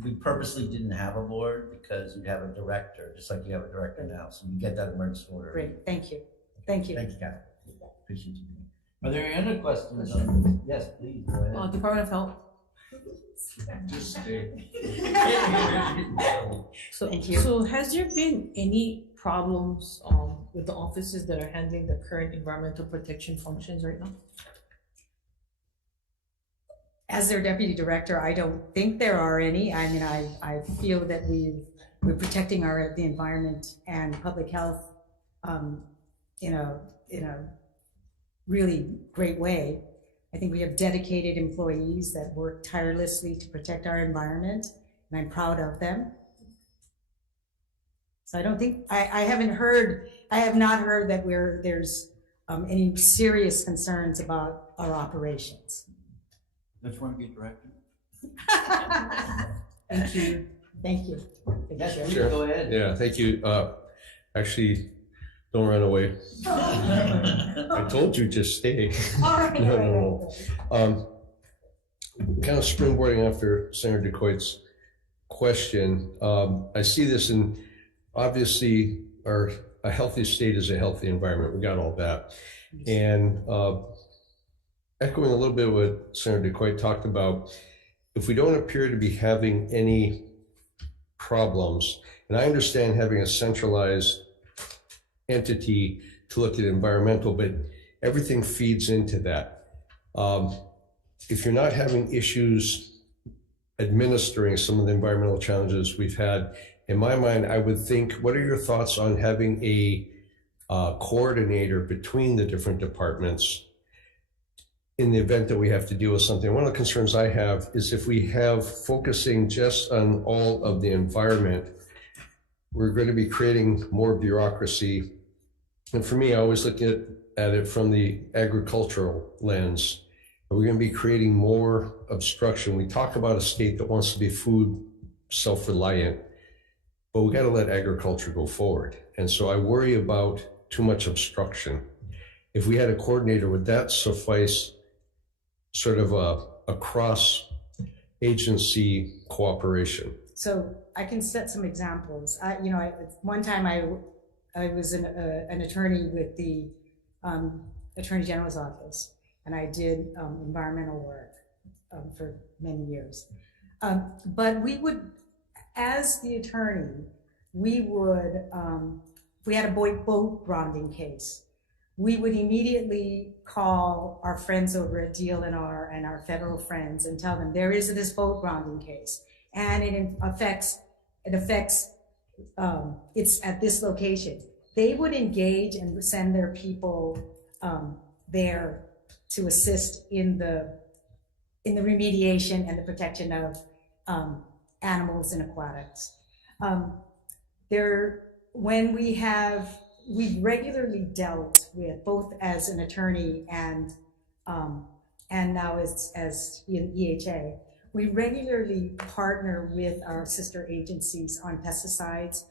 we purposely didn't have a board because you'd have a director, just like you have a director now. So you get that emergency order. Great, thank you. Thank you. Thank you, Kathy. Appreciate you. Are there any other questions? Yes, please, go ahead. Department of Health. Just stay. So has there been any problems with the offices that are handling the current environmental protection functions right now? As their deputy director, I don't think there are any. I mean, I feel that we're protecting the environment and public health in a really great way. I think we have dedicated employees that work tirelessly to protect our environment, and I'm proud of them. So I don't think, I have not heard that there's any serious concerns about our operations. Which one be director? Thank you. Thank you. Yes, please, Sure. go ahead. Yeah, thank you. Actually, don't run away. I told you just stay. All right. No. Kind of springboarding after Senator DeCoite's question. I see this in, obviously, a healthy state is a healthy environment. We got all that. And echoing a little bit what Senator DeCoite talked about, if we don't appear to be having any problems. And I understand having a centralized entity to look at environmental, but everything feeds into that. If you're not having issues administering some of the environmental challenges we've had, in my mind, I would think, what are your thoughts on having a coordinator between the different departments in the event that we have to deal with something? One of the concerns I have is if we have focusing just on all of the environment, we're going to be creating more bureaucracy. And for me, I always look at it from the agricultural lens. We're going to be creating more obstruction. We talk about a state that wants to be food self-reliant, but we got to let agriculture go forward. And so I worry about too much obstruction. If we had a coordinator, would that suffice sort of a cross-agency cooperation? So I can set some examples. One time I was an attorney with the Attorney General's office, and I did environmental work for many years. But we would, as the attorney, we would, if we had a boat bonding case, we would immediately call our friends over at DLNR and our federal friends and tell them there is this boat bonding case, and it affects it's at this location. They would engage and send their people there to assist in the remediation and the protection of animals and aquatics. We've regularly dealt with, both as an attorney and now as in EHA, we regularly partner with our sister agencies on pesticides.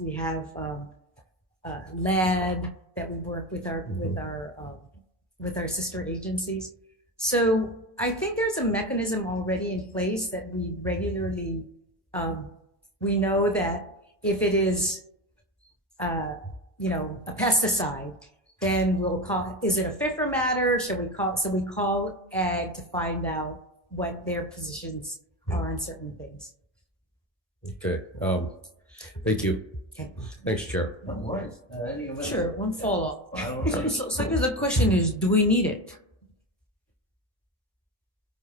We have lead that we work with our sister agencies. So I think there's a mechanism already in place that we regularly, we know that if it is, a pesticide, then we'll call, is it a FIFR matter? So we call ag to find out what their positions are on certain things. Okay, thank you. Okay. Thanks, Chair. No worries. Sure, one follow-up. So I guess the question is, do we need it?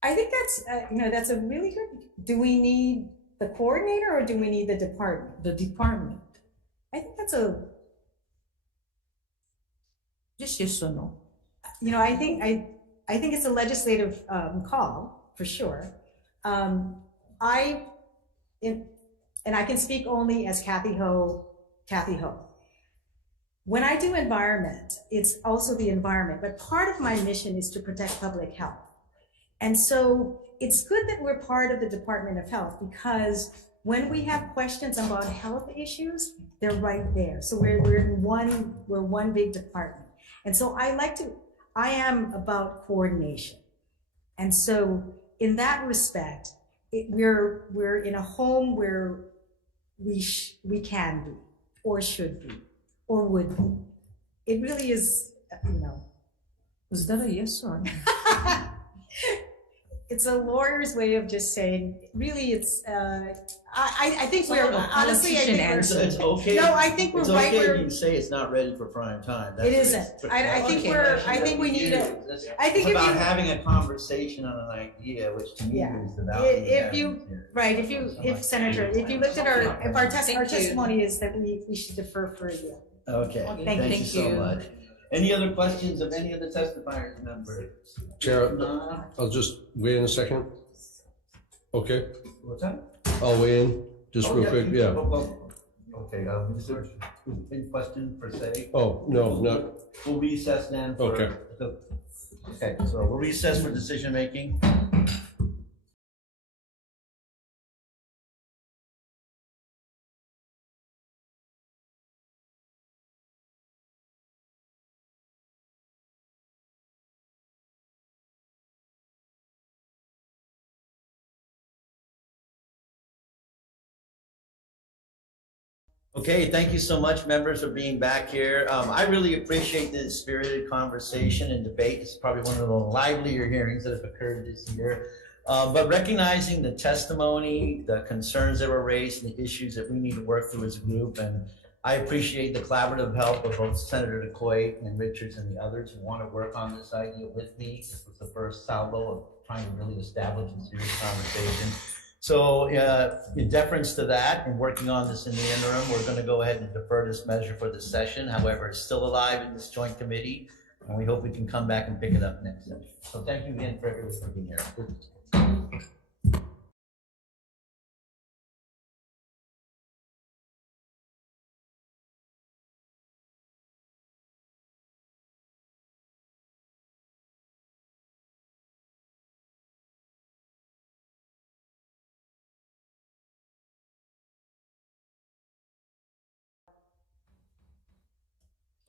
I think that's, that's a really good, do we need the coordinator or do we need the department? The department. I think that's just yes or no. I think it's a legislative call for sure. And I can speak only as Kathy Ho. When I do environment, it's also the environment, but part of my mission is to protect public health. And so it's good that we're part of the Department of Health, because when we have questions about health issues, they're right there. So we're one big department. And so I am about coordination. And so in that respect, we're in a home where we can be, or should be, or would be. It really is, Was that a yes or no? It's a lawyer's way of just saying, really, it's, I think we're, honestly, I think we're, it's okay. No, I think we're right It's okay where. if you say it's not ready for prime time. It isn't. I think we need it. I think it's if about you, having a conversation on an idea, which to me Yeah. is the value. if Senator, if you looked at our testimony is that we should defer for a year. Okay, thank you so much. Any other questions of any of the testifiers, members? Chair, I'll just weigh in a second. Okay, What's that? I'll weigh in just real quick, yeah. Okay, is there any question per se? Oh, no, not. We'll recess then for. Okay. Okay, so we'll recess for decision making. Okay, thank you so much, members, for being back here. I really appreciate the spirited conversation and debate. It's probably one of the livelier hearings that have occurred this year. But recognizing the testimony, the concerns that were raised, and the issues that we need to work through as a group, and I appreciate the collaborative help of both Senator DeCoy and Richards and the others who want to work on this idea with me. This was the first salvo of trying to really establish a serious conversation. So in deference to that and working on this in the interim, we're going to go ahead and defer this measure for this session. However, it's still alive in this joint committee, and we hope we can come back and pick it up next session. So thank you again for everyone for being here.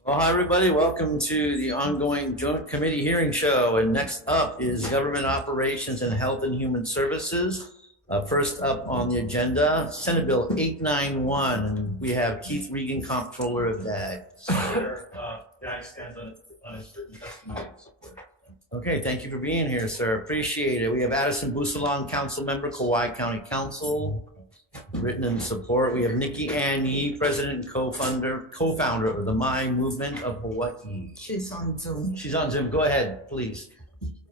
Well, hi, everybody. Welcome to the ongoing Joint Committee Hearing Show. And next up is Government Operations and Health and Human Services. First up on the agenda, Senate Bill 891. And we have Keith Regan, Comptroller of DAG. Sir, DAG stands on his written testimony in support. Okay, thank you for being here, sir. Appreciate it. We have Addison Busalong, Council Member, Kauai County Council. Written in support. We have Nikki Ann Yee, President and co-founder of the My Movement of Hawaii. She's on Zoom. She's on Zoom. Go ahead, please.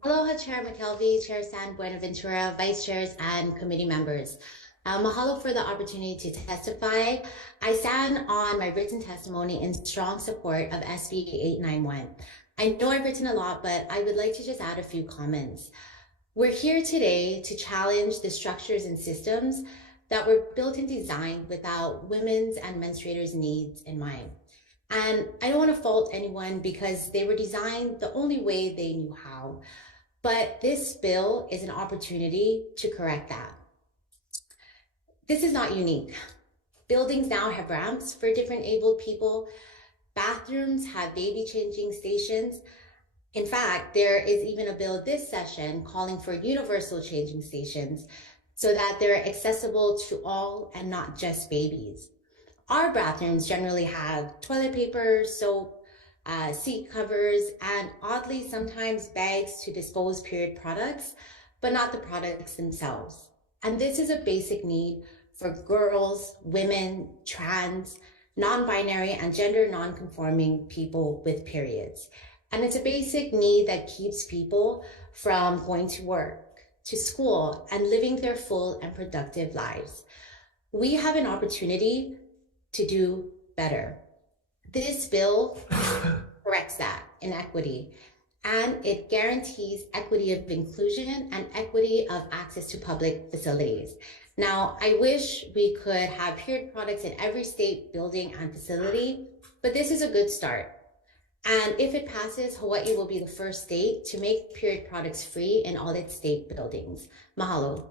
Aloha, Chair McKelvey, Chair San Buenaventura, Vice Chairs, and committee members. Mahalo for the opportunity to testify. I stand on my written testimony in strong support of SB 891. I know I've written a lot, but I would like to just add a few comments. We're here today to challenge the structures and systems that were built and designed without women's and menstruators' needs in mind. And I don't want to fault anyone because they were designed the only way they knew how. But this bill is an opportunity to correct that. This is not unique. Buildings now have ramps for different abled people. Bathrooms have baby changing stations. In fact, there is even a bill this session calling for universal changing stations so that they're accessible to all and not just babies. Our bathrooms generally have toilet paper, soap, seat covers, and oddly sometimes bags to dispose period products, but not the products themselves. And this is a basic need for girls, women, trans, non-binary, and gender non-conforming people with periods. And it's a basic need that keeps people from going to work, to school, and living their full and productive lives. We have an opportunity to do better. This bill corrects that inequity, and it guarantees equity of inclusion and equity of access to public facilities. Now, I wish we could have period products in every state building and facility, but this is a good start. And if it passes, Hawaii will be the first state to make period products free in all its state buildings. Mahalo.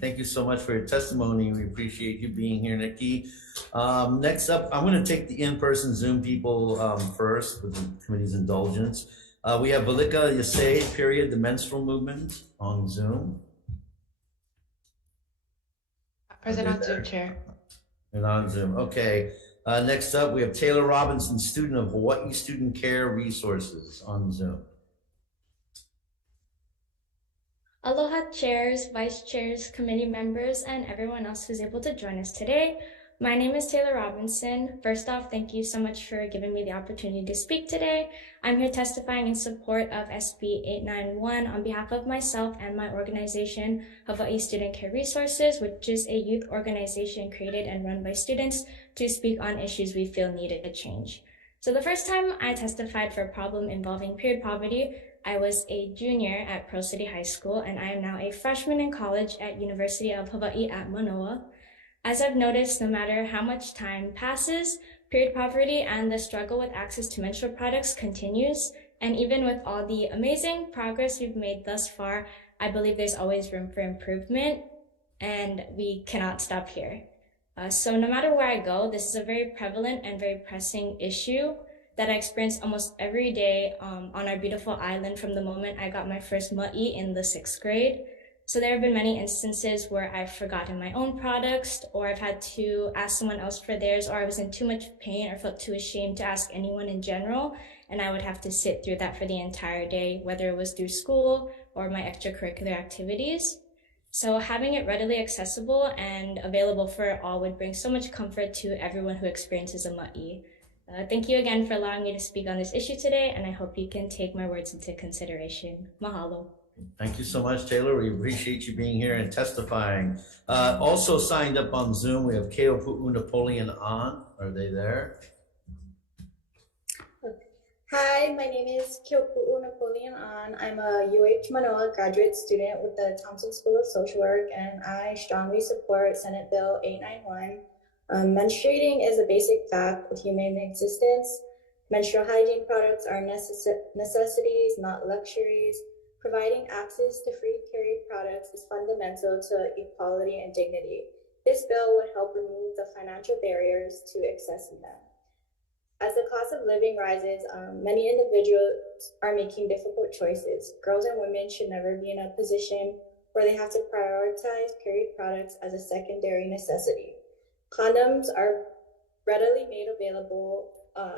Thank you so much for your testimony. We appreciate you being here, Nikki. Next up, I'm going to take the in-person Zoom people first with the committee's indulgence. We have Valika Yasay, period, the menstrual movement on Zoom. Present on Zoom, Chair. And on Zoom, okay. Next up, we have Taylor Robinson, student of Hawaii Student Care Resources on Zoom. Aloha chairs, vice chairs, committee members, and everyone else who's able to join us today. My name is Taylor Robinson. First off, thank you so much for giving me the opportunity to speak today. I'm here testifying in support of SB 891 on behalf of myself and my organization, Hawaii Student Care Resources, which is a youth organization created and run by students to speak on issues we feel needed a change. So the first time I testified for a problem involving period poverty, I was a junior at Pearl City High School, and I am now a freshman in college at University of Hawaii at Manoa. As I've noticed, no matter how much time passes, period poverty and the struggle with access to menstrual products continues. And even with all the amazing progress we've made thus far, I believe there's always room for improvement, and we cannot stop here. So no matter where I go, this is a very prevalent and very pressing issue that I experience almost every day on our beautiful island from the moment I got my first ma'i in the 6th grade. So there have been many instances where I've forgotten my own products, or I've had to ask someone else for theirs, or I was in too much pain or felt too ashamed to ask anyone in general, and I would have to sit through that for the entire day, whether it was through school, or my extracurricular activities. So having it readily accessible and available for all would bring so much comfort to everyone who experiences a ma'i. Thank you again for allowing me to speak on this issue today, and I hope you can take my words into consideration. Mahalo. Thank you so much, Taylor. We appreciate you being here and testifying. Also signed up on Zoom, we have Keopu'u Napoleon On. Are they there? Hi, my name is Keopu'u Napoleon An. I'm a UH Manoa graduate student with the Thompson School of Social Work, and I strongly support Senate Bill 891. Menstruating is a basic fact of human existence. Menstrual hygiene products are necessities, not luxuries. Providing access to free period products is fundamental to equality and dignity. This bill would help remove the financial barriers to accessing them. As the cost of living rises, many individuals are making difficult choices. Girls and women should never be in a position where they have to prioritize period products as a secondary necessity. Condoms are readily made available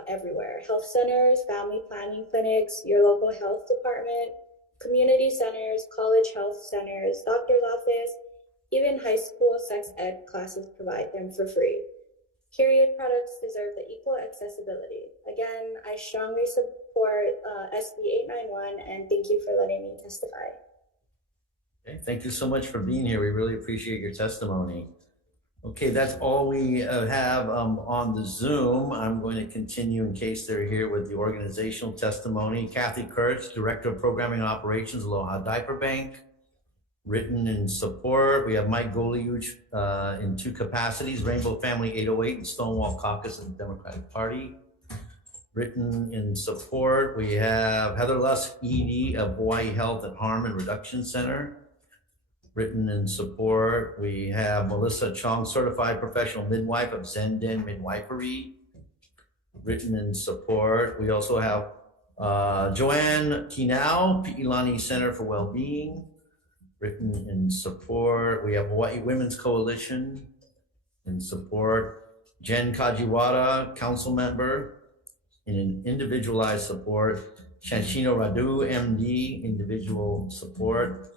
everywhere. Health centers, family planning clinics, your local health department, community centers, college health centers, doctor's office, even high school sex ed classes provide them for free. Period products deserve the equal accessibility. Again, I strongly support SB 891, and thank you for letting me testify. Okay, thank you so much for being here. We really appreciate your testimony. Okay, that's all we have on the Zoom. I'm going to continue in case they're here with the organizational testimony. Kathy Kurtz, Director of Programming Operations, Aloha Diaper Bank. Written in support, we have Mike Goliuch in 2 capacities, Rainbow Family 808 and Stonewall Caucus of the Democratic Party. Written in support, we have Heather Lusk, ED of Hawaii Health and Harm and Reduction Center. Written in support, we have Melissa Chong, Certified Professional Midwife of Zenden Midwifery. Written in support, we also have Joanne Kinau, Pi'ilani Center for Wellbeing. Written in support, we have Hawaii Women's Coalition in support. Jen Kajiwara, Council Member. In individualized support, Shanshino Radu, MD, individual support.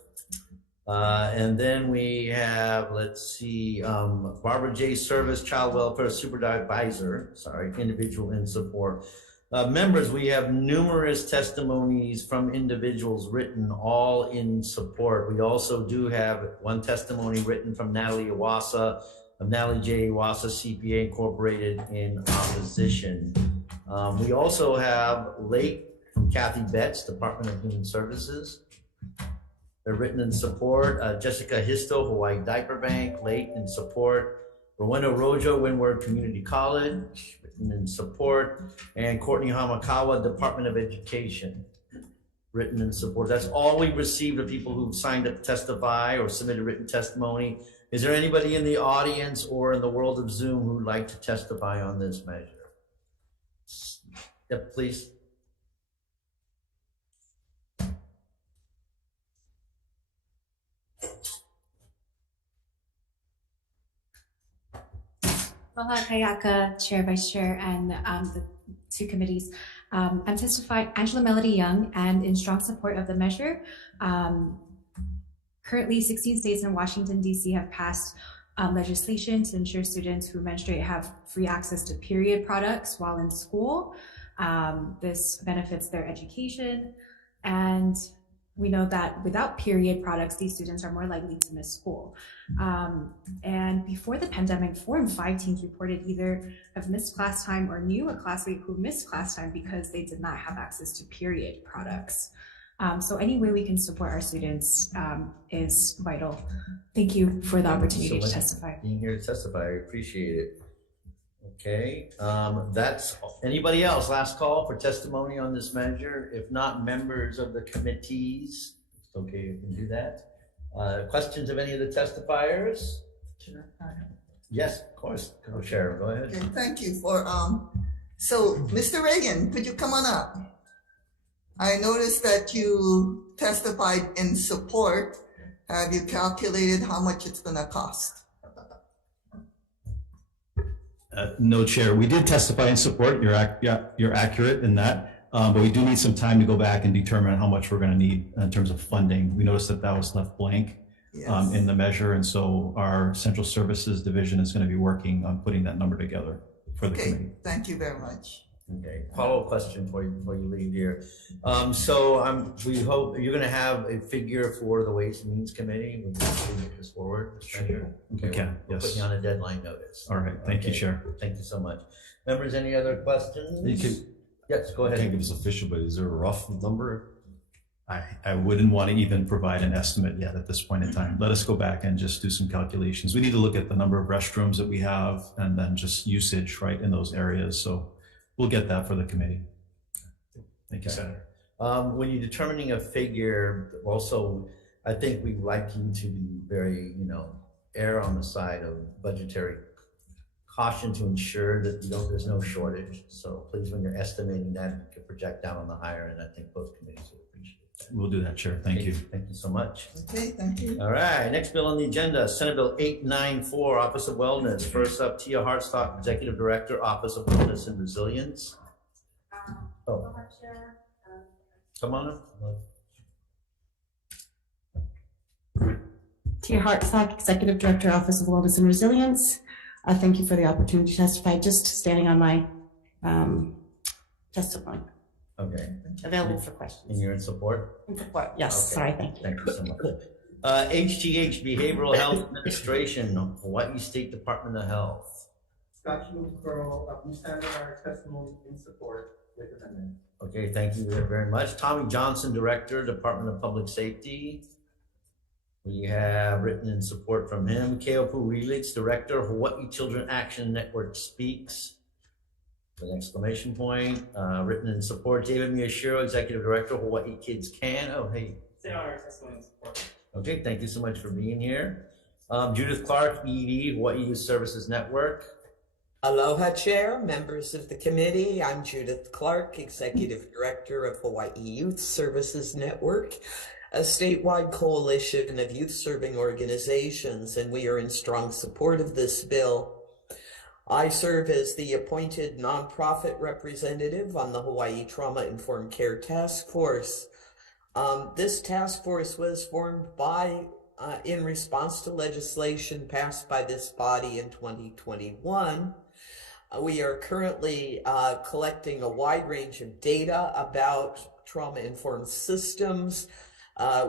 And then we have, let's see, Barbara J. Service, Child Welfare Supervisor, individual in support. Members, we have numerous testimonies from individuals written, all in support. We also do have one testimony written from Natalie Iwasa of Natalie J. Iwasa CPA Incorporated in opposition. We also have late from Kathy Betts, Department of Human Services. They're written in support. Jessica Histo, Hawaii Diaper Bank, late in support. Rowena Rojo, Windward Community College, written in support. And Courtney Hamakawa, Department of Education, written in support. That's all we received of people who've signed up to testify or submitted written testimony. Is there anybody in the audience or in the world of Zoom who'd like to testify on this measure? Yep, please. Aloha Kayaka, Chair, Vice Chair, and the 2 committees. I'm testifying Angela Melody Young and in strong support of the measure. Currently, 16 states and Washington, D.C. have passed legislation to ensure students who menstruate have free access to period products while in school. This benefits their education, and we know that without period products, these students are more likely to miss school. And before the pandemic, 4 in 5 teens reported either have missed class time or knew a classmate who missed class time because they did not have access to period products. So any way we can support our students is vital. Thank you for the opportunity to testify. Being here to testify, I appreciate it. Okay, that's anybody else? Last call for testimony on this measure. If not, members of the committees, it's okay, you can do that. Questions of any of the testifiers? Yes, of course. Co-chair, go ahead. Okay, thank you for, so Mr. Reagan, could you come on up? I noticed that you testified in support. Have you calculated how much it's gonna cost? No, Chair. We did testify in support. You're accurate in that. But we do need some time to go back and determine how much we're going to need in terms of funding. We noticed that that was left blank in the measure, and so our Central Services Division is going to be working on putting that number together for the committee. Thank you very much. Okay, follow-up question for you before you leave here. We hope you're gonna have a figure for the Ways and Means Committee. We'll move this forward. Okay, We can, we'll put yes. you on a deadline notice. All right, thank you, Chair. Thank you so much. Members, any other questions? Yes, go ahead. I can't give us official, but is there a rough number? I wouldn't want to even provide an estimate yet at this point in time. Let us go back and just do some calculations. We need to look at the number of restrooms that we have and then just usage right in those areas. So we'll get that for the committee. Thank you, Senator. When you're determining a figure, also, I think we'd like you to be very, err on the side of budgetary caution to ensure that there's no shortage. So please, when you're estimating that, you can project down on the higher end. I think both committees will appreciate that. We'll do that, Chair. Thank you. Thank you so much. Okay, thank you. All right, next bill on the agenda, Senate Bill 894, Office of Wellness. First up, Tia Hartstock, Executive Director, Office of Wellness and Resilience. Come on up. Tia Hartsock, Executive Director, Office of Wellness and Resilience. Thank you for the opportunity to testify. Just standing on my testimony. Okay. Available for questions. And you're in support? In support, yes. Okay. Sorry, thank you. Thank you so much. HTH, Behavioral Health Administration, Hawaii State Department of Health. Scott Referral, we stand on our testimony in support with amendment. Okay, thank you very much. Tommy Johnson, Director, Department of Public Safety. We have written in support from him. Keopu Relitz, Director, Hawaii Children Action Network Speaks. With an exclamation point. Written in support, David Miyashiro, Executive Director, Hawaii Kids Can. Oh, hey. Stay on our testimony in support. Okay, thank you so much for being here. Judith Clark, ED, Hawaii Youth Services Network. Aloha, Chair, members of the committee. I'm Judith Clark, Executive Director of Hawaii Youth Services Network, a statewide coalition of youth-serving organizations, and we are in strong support of this bill. I serve as the appointed nonprofit representative on the Hawaii Trauma-Informed Care Task Force. This task force was formed in response to legislation passed by this body in 2021. We are currently collecting a wide range of data about trauma-informed systems.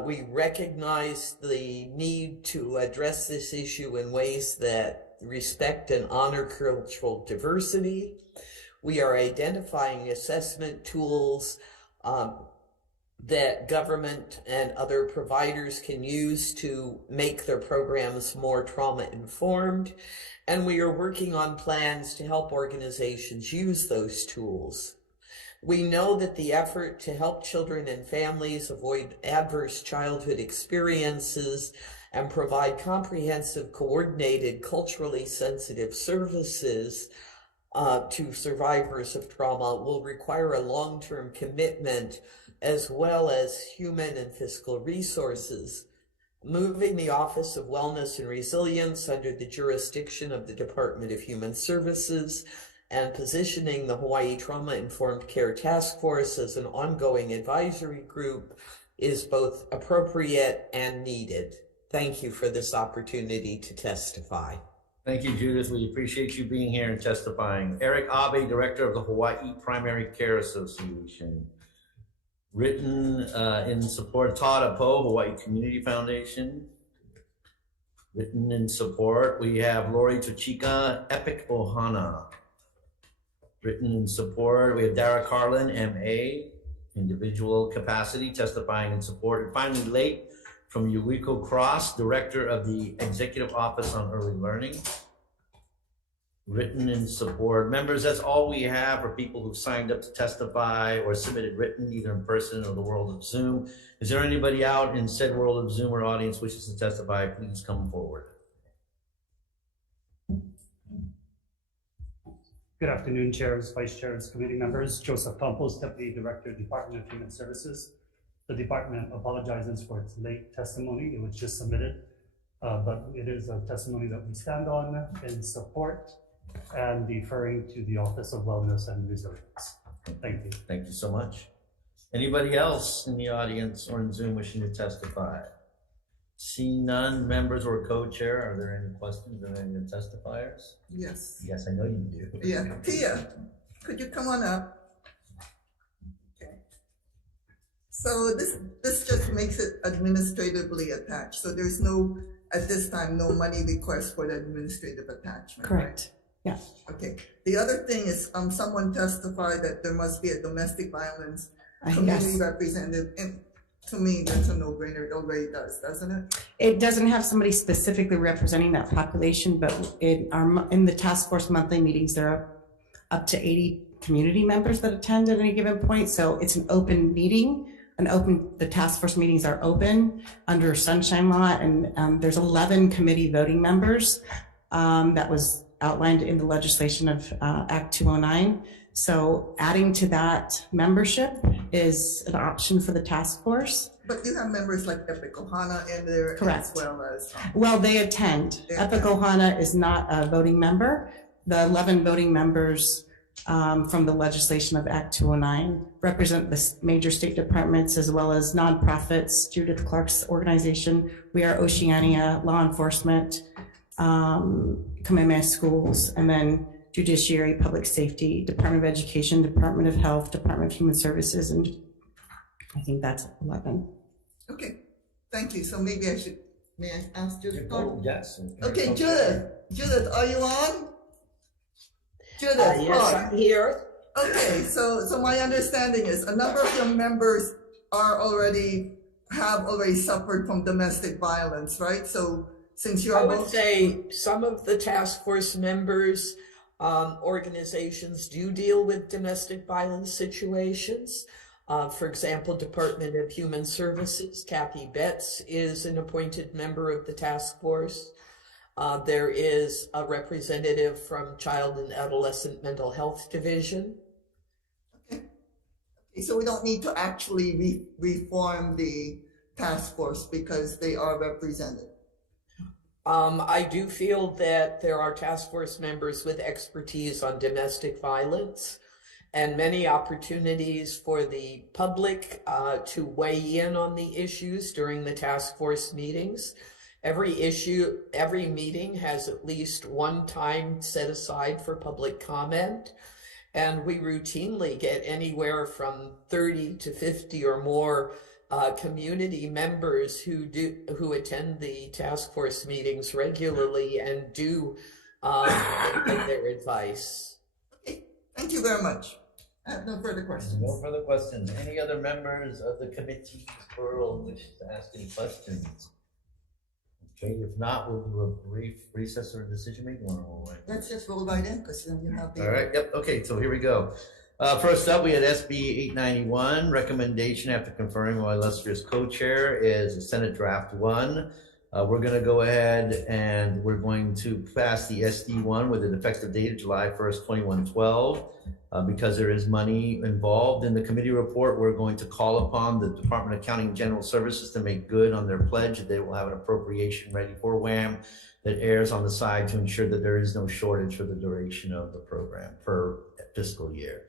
We recognize the need to address this issue in ways that respect and honor cultural diversity. We are identifying assessment tools that government and other providers can use to make their programs more trauma-informed. And we are working on plans to help organizations use those tools. We know that the effort to help children and families avoid adverse childhood experiences and provide comprehensive, coordinated, culturally sensitive services to survivors of trauma will require a long-term commitment as well as human and fiscal resources. Moving the Office of Wellness and Resilience under the jurisdiction of the Department of Human Services and positioning the Hawaii Trauma-Informed Care Task Force as an ongoing advisory group is both appropriate and needed. Thank you for this opportunity to testify. Thank you, Judith. We appreciate you being here and testifying. Eric Abe, Director of the Hawaii Primary Care Association. Written in support, Todd Apo, Hawaii Community Foundation. Written in support, we have Lori Tochika, Epic Ohana. Written in support, we have Dara Carlin, MA, individual capacity, testifying in support. And finally, late from Yuiko Cross, Director of the Executive Office on Early Learning. Written in support. Members, that's all we have for people who've signed up to testify or submitted written, either in person or the world of Zoom. Is there anybody out in said world of Zoom or audience wishes to testify? Please come forward. Good afternoon, chairs, vice chairs, committee members. Joseph Campos, Deputy Director, Department of Human Services. The department apologizes for its late testimony. It was just submitted, but it is a testimony that we stand on in support and deferring to the Office of Wellness and Resilience. Thank you. Thank you so much. Anybody else in the audience or in Zoom wishing to testify? See none, members or co-chair, are there any questions of any of the testifiers? Yes. Yes, I know you do. Yeah, Tia, could you come on up? Okay. So this just makes it administratively attached. So there's no, at this time, no money request for the administrative attachment. Correct. Right? Yes. Okay. The other thing is, someone testified that there must be a domestic violence Yes. community representative, and to me, that's a no-brainer. It already does, doesn't it? It doesn't have somebody specifically representing that population, but in the task force monthly meetings, there are up to 80 community members that attend at any given point. So it's an open meeting, the task force meetings are open under Sunshine Law, and there's 11 committee voting members that was outlined in the legislation of Act 209. So adding to that membership is an option for the task force. But you have members like Epic Ohana in there. Correct. As well as. Well, they attend. Epic Ohana is not a voting member. The 11 voting members from the legislation of Act 209 represent the major state departments as well as nonprofits. Judith Clark's organization, We Are Oceania, law enforcement, Kamehameha Schools, and then Judiciary, Public Safety, Department of Education, Department of Health, Department of Human Services, and I think that's 11. Okay, thank you. So maybe may I ask Judith? Oh, yes. Okay, Judith, are you on? Judith, yes, I'm here. Okay, so my understanding is a number of your members have already suffered from domestic violence, right? So since you're I would say some of the task force members, organizations do deal with domestic violence situations. For example, Department of Human Services, Kathy Betts is an appointed member of the task force. There is a representative from Child and Adolescent Mental Health Division. Okay, so we don't need to actually reform the task force because they are represented. I do feel that there are task force members with expertise on domestic violence and many opportunities for the public to weigh in on the issues during the task force meetings. Every meeting has at least one time set aside for public comment, and we routinely get anywhere from 30 to 50 or more community members who attend the task force meetings regularly and do give their advice. Okay, thank you very much. I have no further questions. No further questions. Any other members of the committee plural wish to ask any questions? Okay, if not, we'll do a brief recess or decision making. Let's just roll right in because then you have the. All right. Yep. Okay. So here we go. First up, we had SB 891 recommendation after conferring with my illustrious co-chair is Senate Draft 1. We're going to go ahead and we're going to pass the SD1 with an effective date of July 1st, 2112. Because there is money involved in the committee report, we're going to call upon the Department of Accounting and General Services to make good on their pledge that they will have an appropriation ready for WHAM that airs on the side to ensure that there is no shortage for the duration of the program per fiscal year.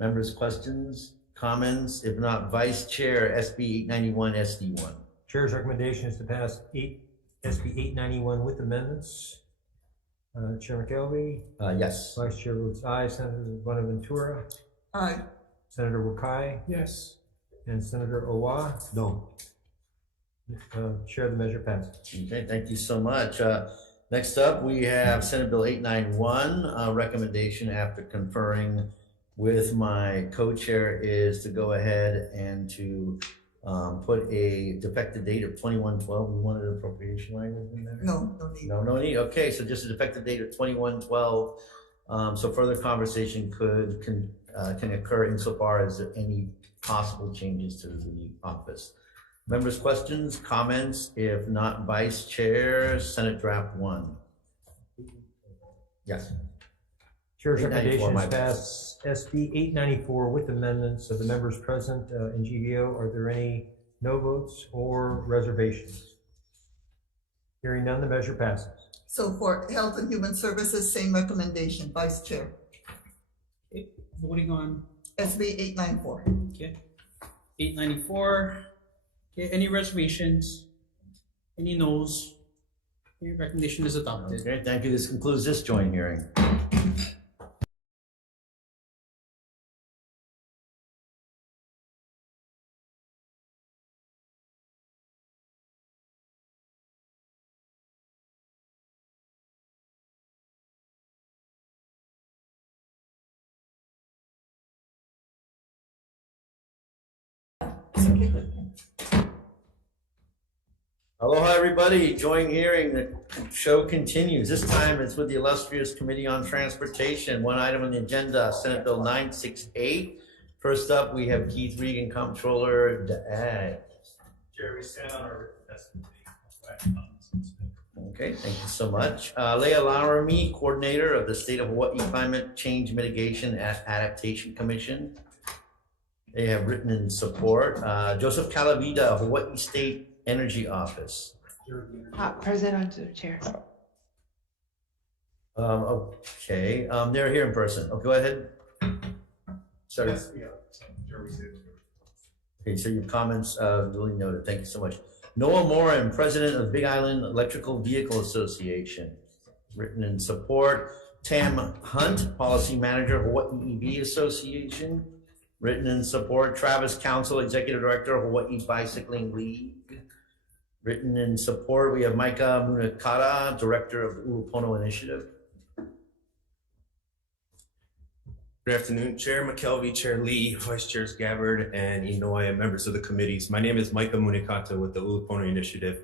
Members, questions, comments? If not, Vice Chair, SB 891 SD1. Chair's recommendation is to pass SB 891 with amendments. Chair McKelvey? Yes. Vice Chair votes aye. Senator Bonaventura? Aye. Senator Wakai? Yes. And Senator Owa? No. Chair, the measure passes. Okay, thank you so much. Next up, we have Senate Bill 891. Recommendation after conferring with my co-chair is to go ahead and to put a defective date of 2112. We wanted an appropriation language in there? No, no need. No need. Okay, so just a defective date of 2112. So further conversation can occur insofar as any possible changes to the office. Members, questions, comments? If not, Vice Chair, Senate Draft 1. Yes. Chair's recommendation is pass SB 894 with amendments of the members present in GVO. Are there any no votes or reservations? Hearing none, the measure passes. So for Health and Human Services, same recommendation, Vice Chair. Voting on SB 894. Okay. 894. Okay, any reservations? Any no's? Okay, recommendation is adopted. Okay, thank you. This concludes this joint hearing. Aloha, everybody. Joint hearing. The show continues. This time it's with the illustrious Committee on Transportation. One item on the agenda, Senate Bill 968. First up, we have Keith Regan, Comptroller. Chair, we stand on our testimony. Okay, thank you so much. Leah Laramie, Coordinator of the State of Hawaii Climate Change Mitigation Adaptation Commission. They have written in support. Joseph Calavita, Hawaii State Energy Office. Present on Zoom, Chair. Okay, they're here in person. Oh, go ahead. Sorry. Yes, we are. Okay, so your comments duly noted. Thank you so much. Noah Morin, President of Big Island Electrical Vehicle Association, written in support. Tam Hunt, Policy Manager, Hawaii EV Association, written in support. Travis Council, Executive Director of Hawaii Bicycling League, written in support. We have Micah Munakata, Director of the Ulupono Initiative. Good afternoon, Chair McKelvey, Chair Lee, Vice Chairs Gabbard and Inoue, and members of the committees. My name is Micah Munakata with the Ulupono Initiative.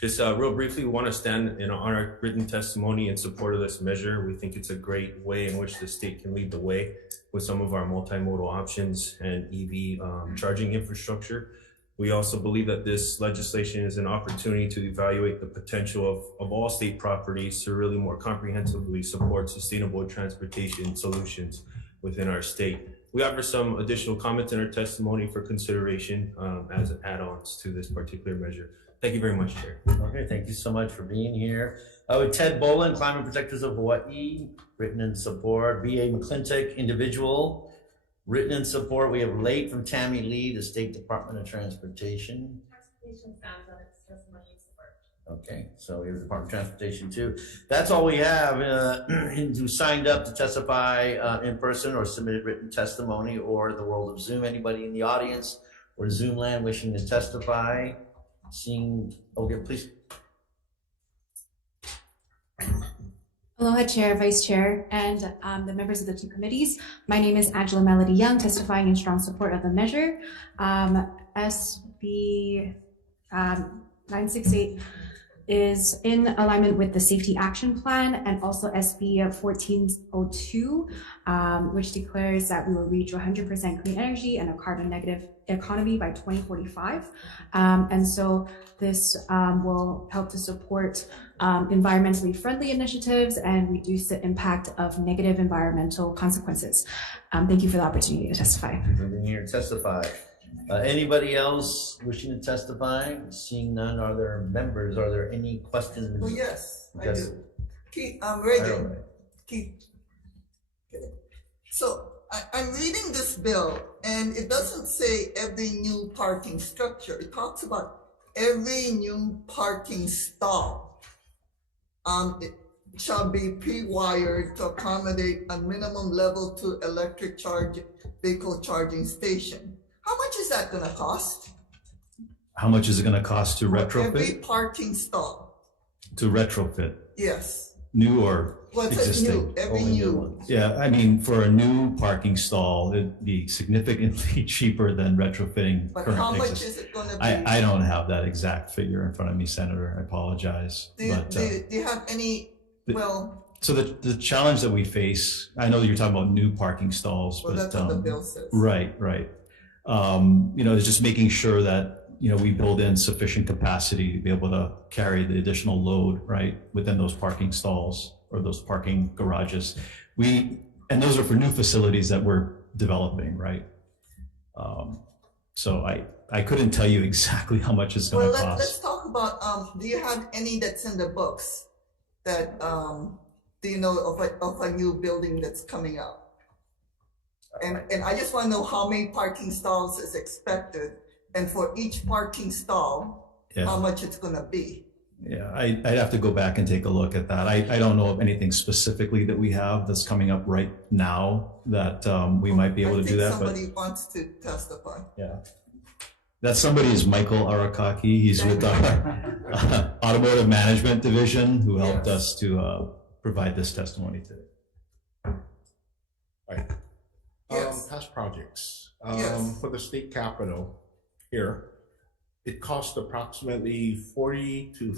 Just real briefly, we want to stand on our written testimony in support of this measure. We think it's a great way in which the state can lead the way with some of our multimodal options and EV charging infrastructure. We also believe that this legislation is an opportunity to evaluate the potential of all state properties to really more comprehensively support sustainable transportation solutions within our state. We offer some additional comments in our testimony for consideration as add-ons to this particular measure. Thank you very much, Chair. Okay, thank you so much for being here. With Ted Boland, Climate Protectors of Hawaii, written in support. B.A. McClintock, individual, written in support. We have late from Tammy Lee, the State Department of Transportation. Okay, so here's the Department of Transportation too. That's all we have. Who signed up to testify in person or submitted written testimony or the world of Zoom. Anybody in the audience or Zoom land wishing to testify? Seeing, okay, please. Aloha, Chair, Vice Chair, and the members of the two committees. My name is Angela Melody Young, testifying in strong support of the measure. SB 968 is in alignment with the Safety Action Plan and also SB 1402, which declares that we will reach 100% clean energy and a carbon negative economy by 2045. And so this will help to support environmentally friendly initiatives and reduce the impact of negative environmental consequences. Thank you for the opportunity to testify. Thank you for being here to testify. Anybody else wishing to testify? Seeing none, are there members? Are there any questions? Oh, yes, I do. Keith, Reagan. Keith. Okay. So I'm reading this bill, and it doesn't say every new parking structure. It talks about every new parking stall. It shall be pre-wired to accommodate a minimum level 2 electric vehicle charging station. How much is that going to cost? How much is it going to cost to retrofit? Every parking stall. To retrofit? Yes. New or existing? New, every new. Yeah, I mean, for a new parking stall, it'd be significantly cheaper than retrofitting But current how much existing. is it going to be? I don't have that exact figure in front of me, Senator. I apologize. Do you have any, So the challenge that we face, I know you're talking about new parking stalls, well, but that's what the bill says. right. It's just making sure that we build in sufficient capacity to be able to carry the additional load right within those parking stalls or those parking garages. And those are for new facilities that we're developing, right? So I couldn't tell you exactly how much it's going to cost. Let's talk about. Do you have any that's in the books that do you know of a new building that's coming up? And I just want to know how many parking stalls is expected, and for each parking stall, how much it's going to be. Yeah, I'd have to go back and take a look at that. I don't know of anything specifically that we have that's coming up right now that we might be able to do that. Somebody wants to testify. Yeah. That somebody is Michael Arakaki. He's with our Automotive Management Division who helped us to provide this testimony today. Right. Past projects. For the state capitol here, it cost approximately $40,000 to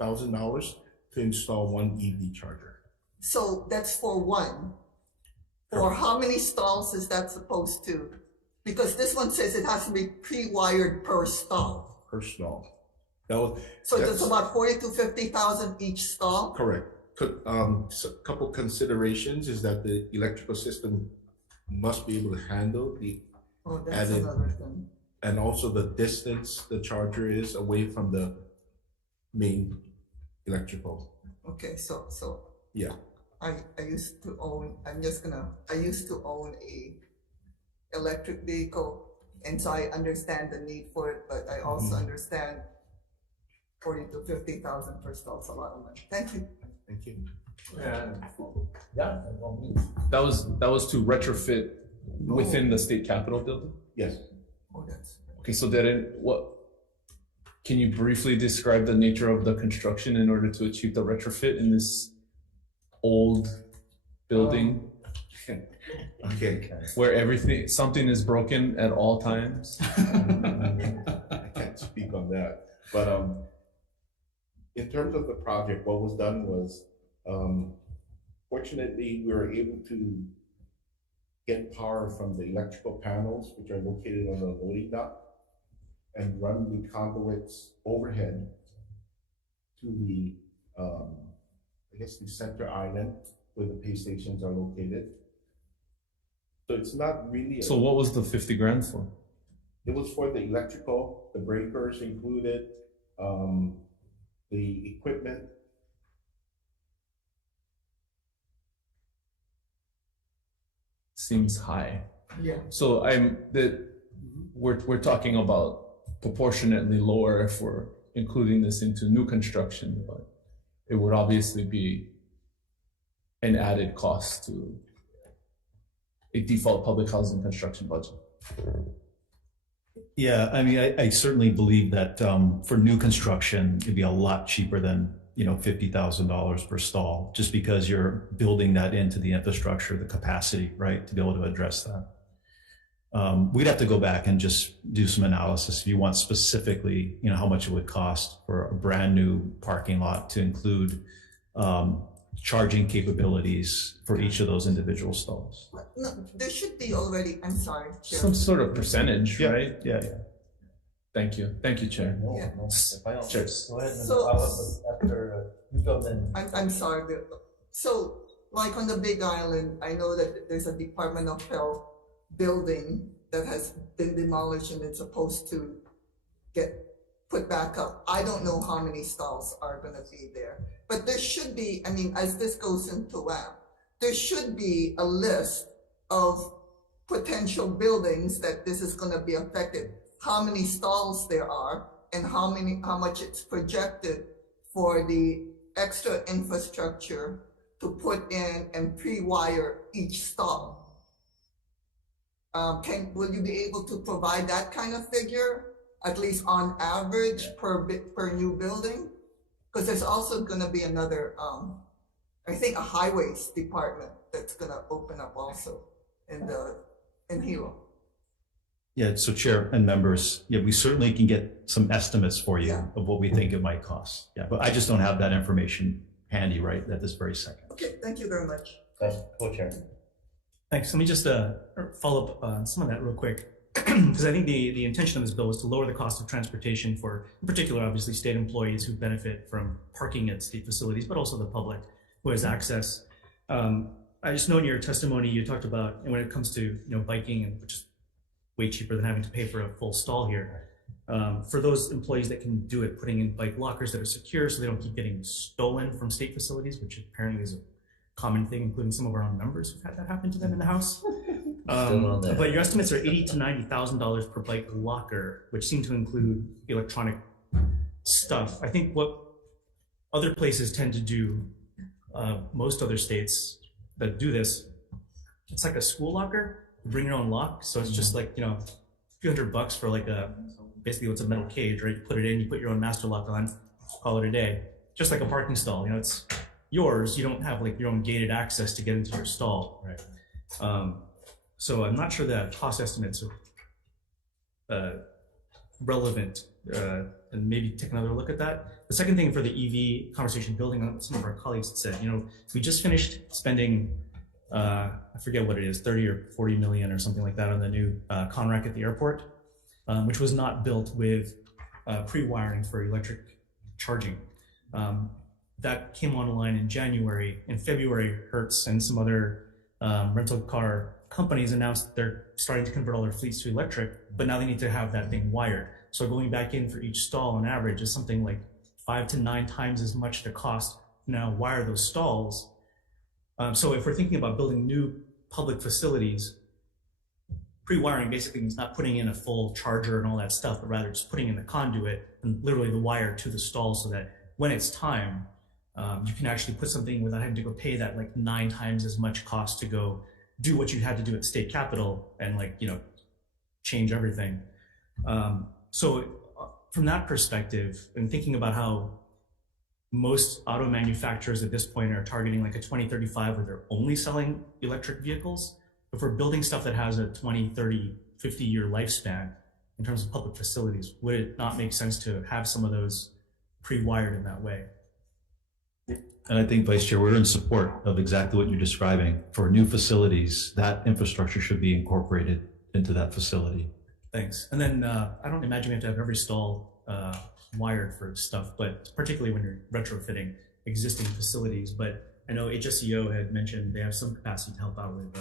$50,000 to install one EV charger. So that's for one. For how many stalls is that supposed to? Because this one says it has to be pre-wired per stall. Per stall. So that's about 40 to 50,000 each stall. Correct. So a couple considerations is that the electrical system must be able to handle the added, another thing. And also the distance the charger is away from the main electrical. Okay, so yeah, I used to own. I used to own a electric vehicle, and so I understand the need for it, but I also understand 40 to 50,000 per stall is a lot of money. Thank you. Thank you. That was to retrofit within the state capitol building? Yes. Okay, so can you briefly describe the nature of the construction in order to achieve the retrofit in this old building? Okay. Where something is broken at all times? I can't speak on that, but in terms of the project, what was done was, fortunately, we were able to get power from the electrical panels, which are located on the loading dock, and run the conduits overhead to the, I guess, the center island where the pay stations are located. So it's not really. So what was the 50 grand for? It was for the electrical, the breakers included, the equipment. Seems high. Yeah. So we're talking about proportionately lower if we're including this into new construction, but it would obviously be an added cost to a default public housing construction budget. Yeah, I mean, I certainly believe that for new construction, it'd be a lot cheaper than $50,000 per stall, just because you're building that into the infrastructure, the capacity, right, to be able to address that. We'd have to go back and just do some analysis if you want specifically, how much it would cost for a brand new parking lot to include charging capabilities for each of those individual stalls. No, there should be already. I'm sorry, Chair. Some sort of percentage, right? Yeah. Thank you, Chair. Yeah. Cheers. Go ahead and follow up after you go then. I'm sorry. So, like on the Big Island, I know that there's a Department of Health building that has been demolished and it's supposed to get put back up. I don't know how many stalls are going to be there, but there should be, as this goes into WAP, there should be a list of potential buildings that this is going to be affected, how many stalls there are, and how much it's projected for the extra infrastructure to put in and pre-wire each stall. Will you be able to provide that kind of figure, at least on average per new building? Because there's also going to be another, I think, a highways department that's going to open up also in Hilo. Yeah, so Chair and members, we certainly can get some estimates for you of what we think it might cost. Yeah, but I just don't have that information handy right at this very second. Okay, thank you very much. Co-Chair. Thanks. Let me just follow up on some of that real quick, because I think the intention of this bill is to lower the cost of transportation for, in particular, obviously, state employees who benefit from parking at state facilities, but also the public who has access. I just know in your testimony you talked about, and when it comes to biking, which is way cheaper than having to pay for a full stall here. For those employees that can do it, putting in bike lockers that are secure so they don't keep getting stolen from state facilities, which apparently is a common thing, including some of our own members who've had that happen to them in the house. But your estimates are $80,000 to $90,000 per bike locker, which seem to include electronic stuff. I think what other places tend to do, most other states that do this, it's like a school locker. You bring your own lock, so it's just like, a few $100 for like basically it's a metal cage, right? You put it in, you put your own master lock on, call it a day. Just like a parking stall, it's yours. You don't have like your own gated access to get into your stall. Right. So I'm not sure that cost estimates are relevant, and maybe take another look at that. The second thing for the EV conversation, building on what some of our colleagues had said, we just finished spending, I forget what it is, 30 or 40 million or something like that on the new Conrack at the airport, which was not built with pre-wiring for electric charging. That came online in January. In February, Hertz and some other rental car companies announced they're starting to convert all their fleets to electric, but now they need to have that thing wired. So going back in for each stall on average is something like 5 to 9 times as much to cost to now wire those stalls. So if we're thinking about building new public facilities, pre-wiring basically means not putting in a full charger and all that stuff, but rather just putting in the conduit and literally the wire to the stall so that when it's time, you can actually put something without having to go pay that like 9 times as much cost to go do what you had to do at state capitol and change everything. So from that perspective, and thinking about how most auto manufacturers at this point are targeting like a 2035 where they're only selling electric vehicles, if we're building stuff that has a 20, 30, 50-year lifespan in terms of public facilities, would it not make sense to have some of those pre-wired in that way? And I think, Vice Chair, we're in support of exactly what you're describing. For new facilities, that infrastructure should be incorporated into that facility. Thanks. And then I don't imagine we have to have every stall wired for stuff, but particularly when you're retrofitting existing facilities. But I know HSEO had mentioned they have some capacity to help out with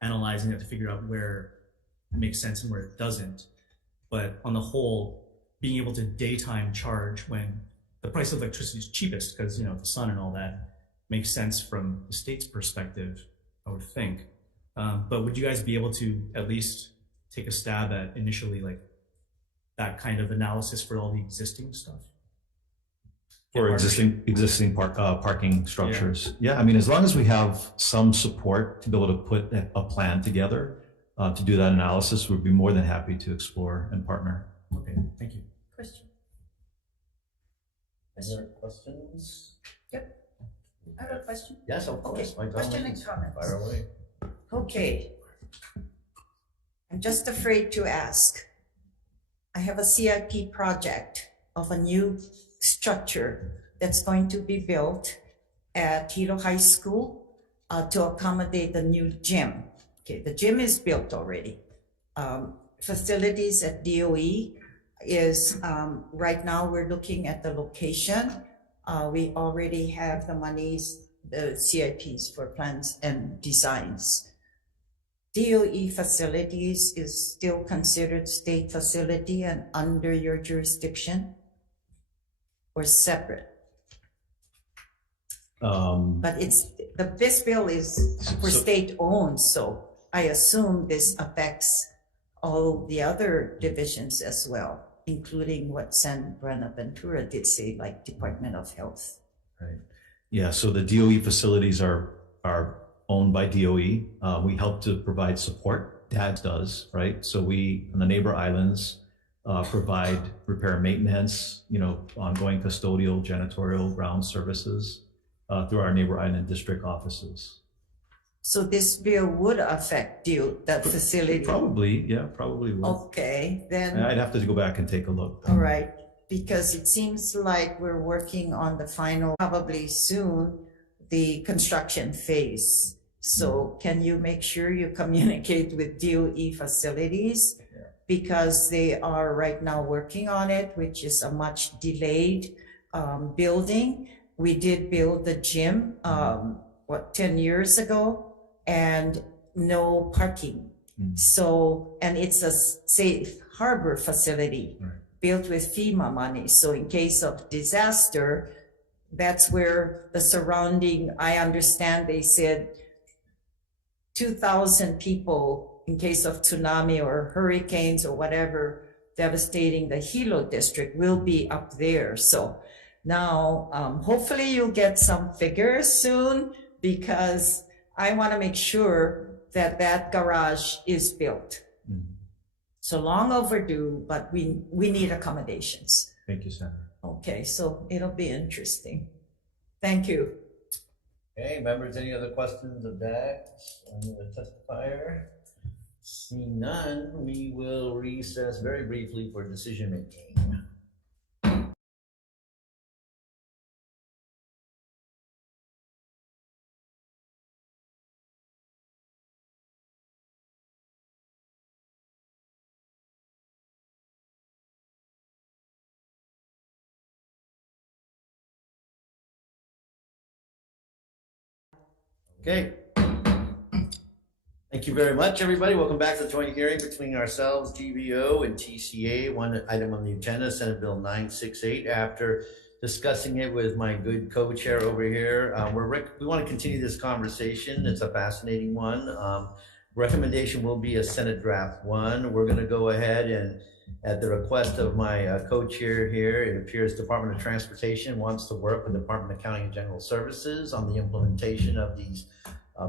analyzing it to figure out where it makes sense and where it doesn't. But on the whole, being able to daytime charge when the price of electricity is cheapest, because the sun and all that makes sense from the state's perspective, I would think. But would you guys be able to at least take a stab at initially like that kind of analysis for all the existing stuff? For existing parking structures. Yeah, I mean, as long as we have some support to be able to put a plan together to do that analysis, we'd be more than happy to explore and partner. Okay, thank you. Question. Any other questions? Yep. I have a question. Yes, of course. Okay. Question and comments. Fire away. Okay. I'm just afraid to ask. I have a CIP project of a new structure that's going to be built at Hilo High School to accommodate the new gym. Okay, the gym is built already. Facilities at DOE is right now we're looking at the location. We already have the monies, the CIPs for plans and designs. DOE facilities is still considered state facility and under your jurisdiction or separate? But this bill is for state owned, so I assume this affects all the other divisions as well, including what San Buenaventura did say, like Department of Health. Right. Yeah, so the DOE facilities are owned by DOE. We help to provide support. DAD does, right? So we, on the neighbor islands, provide repair and maintenance, ongoing custodial, janitorial, ground services through our neighbor island district offices. So this bill would affect that facility? Probably, yeah, probably would. Okay, then. I'd have to go back and take a look. All right, because it seems like we're working on the final, probably soon, the construction phase. So can you make sure you communicate with DOE facilities? Yeah. Because they are right now working on it, which is a much delayed building. We did build the gym, 10 years ago? And no parking. So, and it's a safe harbor facility built with FEMA money. So in case of disaster, that's where the surrounding, I understand they said 2,000 people in case of tsunami or hurricanes or whatever devastating the Hilo district will be up there. So now, hopefully you'll get some figures soon, because I want to make sure that that garage is built. So long overdue, but we need accommodations. Thank you, Senator. Okay, so it'll be interesting. Thank you. Okay, members, any other questions of Dax on the testifier? Seeing none, we will recess very briefly for decision making. Okay. Thank you very much, everybody. Welcome back to the joint hearing between ourselves, GVO and TCA. One item on the agenda, Senate Bill 968. After discussing it with my good co-chair over here, we want to continue this conversation. It's a fascinating one. Recommendation will be a Senate Draft 1. We're going to go ahead and, at the request of my co-chair here, it appears Department of Transportation wants to work with Department of Accounting and General Services on the implementation of these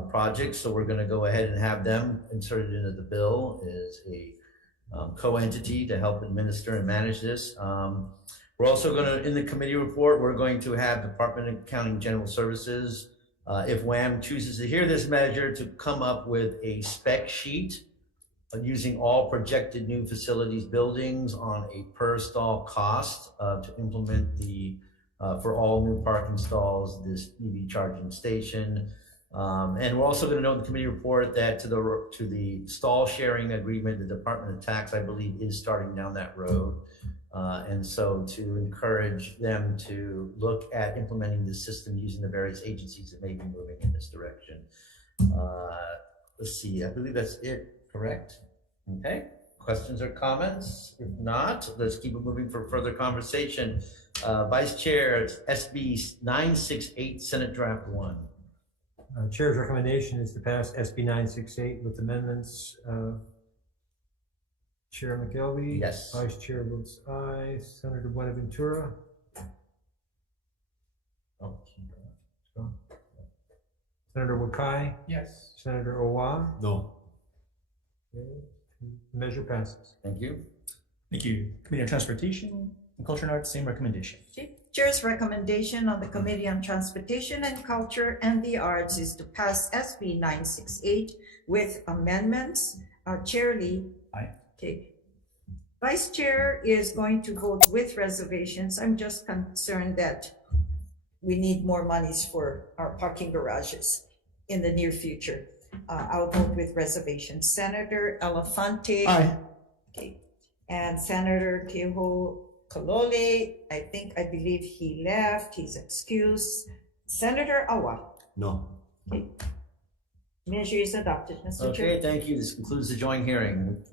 projects. So we're going to go ahead and have them inserted into the bill as a co-entity to help administer and manage this. We're also going to, in the committee report, we're going to have Department of Accounting and General Services, if WAM chooses to hear this measure, to come up with a spec sheet using all projected new facilities buildings on a per stall cost to implement the for all new parking stalls this EV charging station. And we're also going to note in the committee report that to the stall sharing agreement, the Department of Tax, I believe, is starting down that road. And so to encourage them to look at implementing the system using the various agencies that may be moving in this direction. Let's see, I believe that's it, correct? Okay, questions or comments? If not, let's keep it moving for further conversation. Vice Chair, SB 968, Senate Draft 1. Chair's recommendation is to pass SB 968 with amendments. Chair McKelvey? Yes. Vice Chair votes aye. Senator Buenaventura? Oh. Senator Wakai? Yes. Senator Owa? No. Okay. The measure passes. Thank you. Thank you. Committee on Transportation and Culture and Arts, same recommendation. Chair's recommendation on the Committee on Transportation and Culture and the Arts is to pass SB 968 with amendments. Chair Lee. Aye. Okay. Vice Chair is going to vote with reservations. I'm just concerned that we need more monies for our parking garages in the near future. I'll vote with reservations. Senator Elefante. Aye. Okay. And Senator Kehoe Kalole, I believe he left, he's excused. Senator Awa. No. Okay. Measure is adopted, Mr. Chair. Okay, thank you. This concludes the joint hearing.